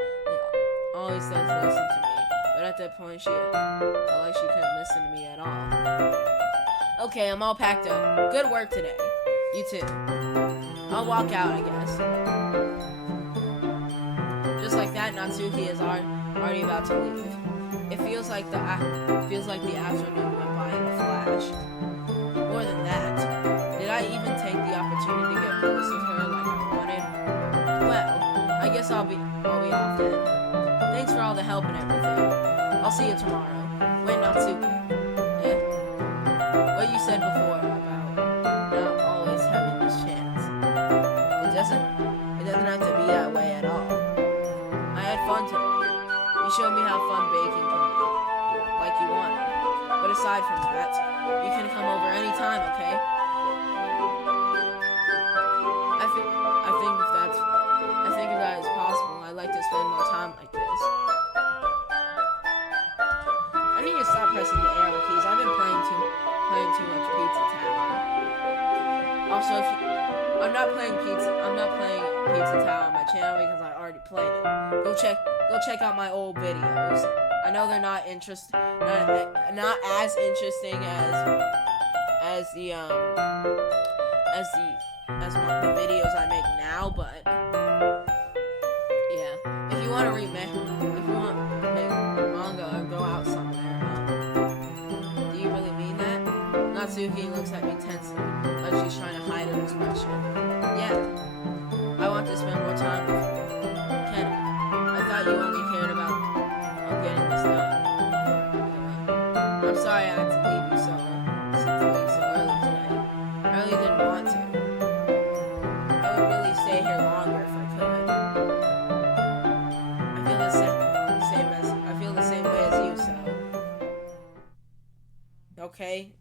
always does listen to me, but at that point she felt like she couldn't listen to me at all. Okay, I'm all packed up. Good work today. You too. I'll walk out, I guess. Just like that, Natsuki is already about to leave. It feels like the afternoon went by in a flash. More than that, did I even take the opportunity to get close to her like I wanted? Well, I guess I'll be off then. Thanks for all the help and everything. I'll see you tomorrow. Wait, Natsuki. What you said before about not always having this chance. It doesn't have to be that way at all. I had fun today. You showed me how fun baking can be, like you wanted. But aside from that, you can come over anytime, okay? I think if that is possible, I'd like to spend more time like this. I need to stop pressing the arrow keys. I've been playing too much Pizza Tower. Also, I'm not playing Pizza Tower on my channel because I already played it. Go check out my old videos. I know they're not as interesting as the videos I make now, but yeah. If you want to make manga or go out somewhere, do you really mean that? Natsuki looks at me tensely, like she's trying to hide her expression. Yeah, I want to spend more time with you. Ken, I thought you only cared about getting this done. I'm sorry I had to leave you so early today. I really didn't want to. I would really stay here longer if I could. I feel the same way as you, so. Okay?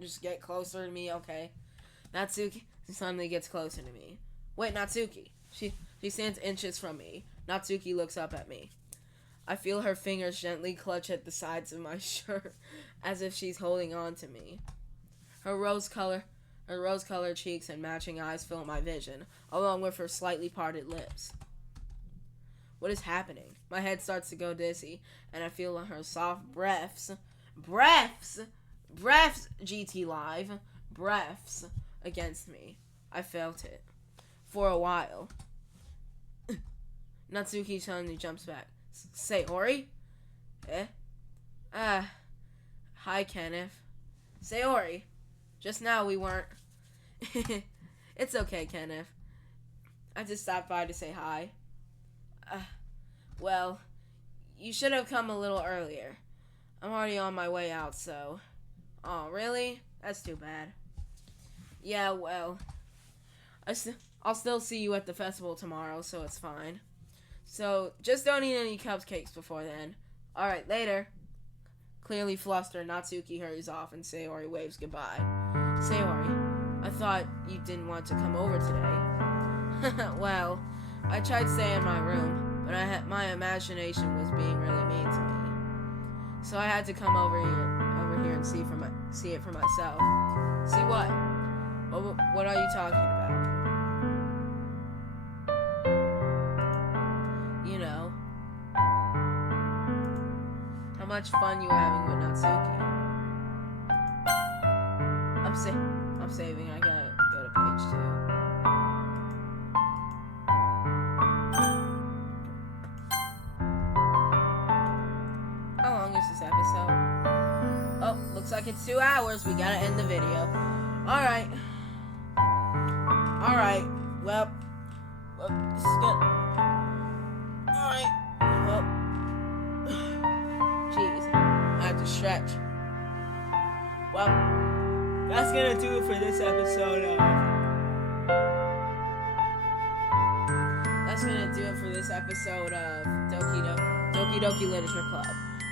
Just get closer to me, okay? Natsuki suddenly gets closer to me. Wait, Natsuki. She stands inches from me. Natsuki looks up at me. I feel her fingers gently clutch at the sides of my shirt, as if she's holding on to me. Her rose-colored cheeks and matching eyes fill my vision, along with her slightly parted lips. What is happening? My head starts to go dizzy, and I feel her soft breaths, GT Live, breaths against me. I felt it. For a while. Natsuki suddenly jumps back. Sayori? Hi, Kenneth. Sayori. Just now we weren't. It's okay, Kenneth. I just stopped by to say hi. Well, you should have come a little earlier. I'm already on my way out, so. Oh, really? That's too bad. Yeah, well. I'll still see you at the festival tomorrow, so it's fine. So, just don't eat any cupcakes before then. Alright, later. Clearly flustered, Natsuki hurries off and Sayori waves goodbye. Sayori, I thought you didn't want to come over today. Well, I tried to stay in my room, but my imagination was being really mean to me. So I had to come over here and see it for myself. See what? What are you talking about? You know, how much fun you were having with Natsuki. I'm saving. I gotta go to page 2. How long is this episode? Oh, looks like it's 2 hours. We gotta end the video. Alright. Well, this is good. Alright. Well. Jeez. I have to stretch. Well, That's gonna do it for this episode of Doki Doki Literature Club.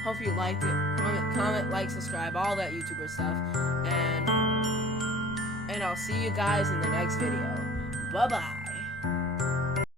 Hope you liked it. Comment, like, subscribe, all that YouTuber stuff. And and I'll see you guys in the next video. Bye-bye.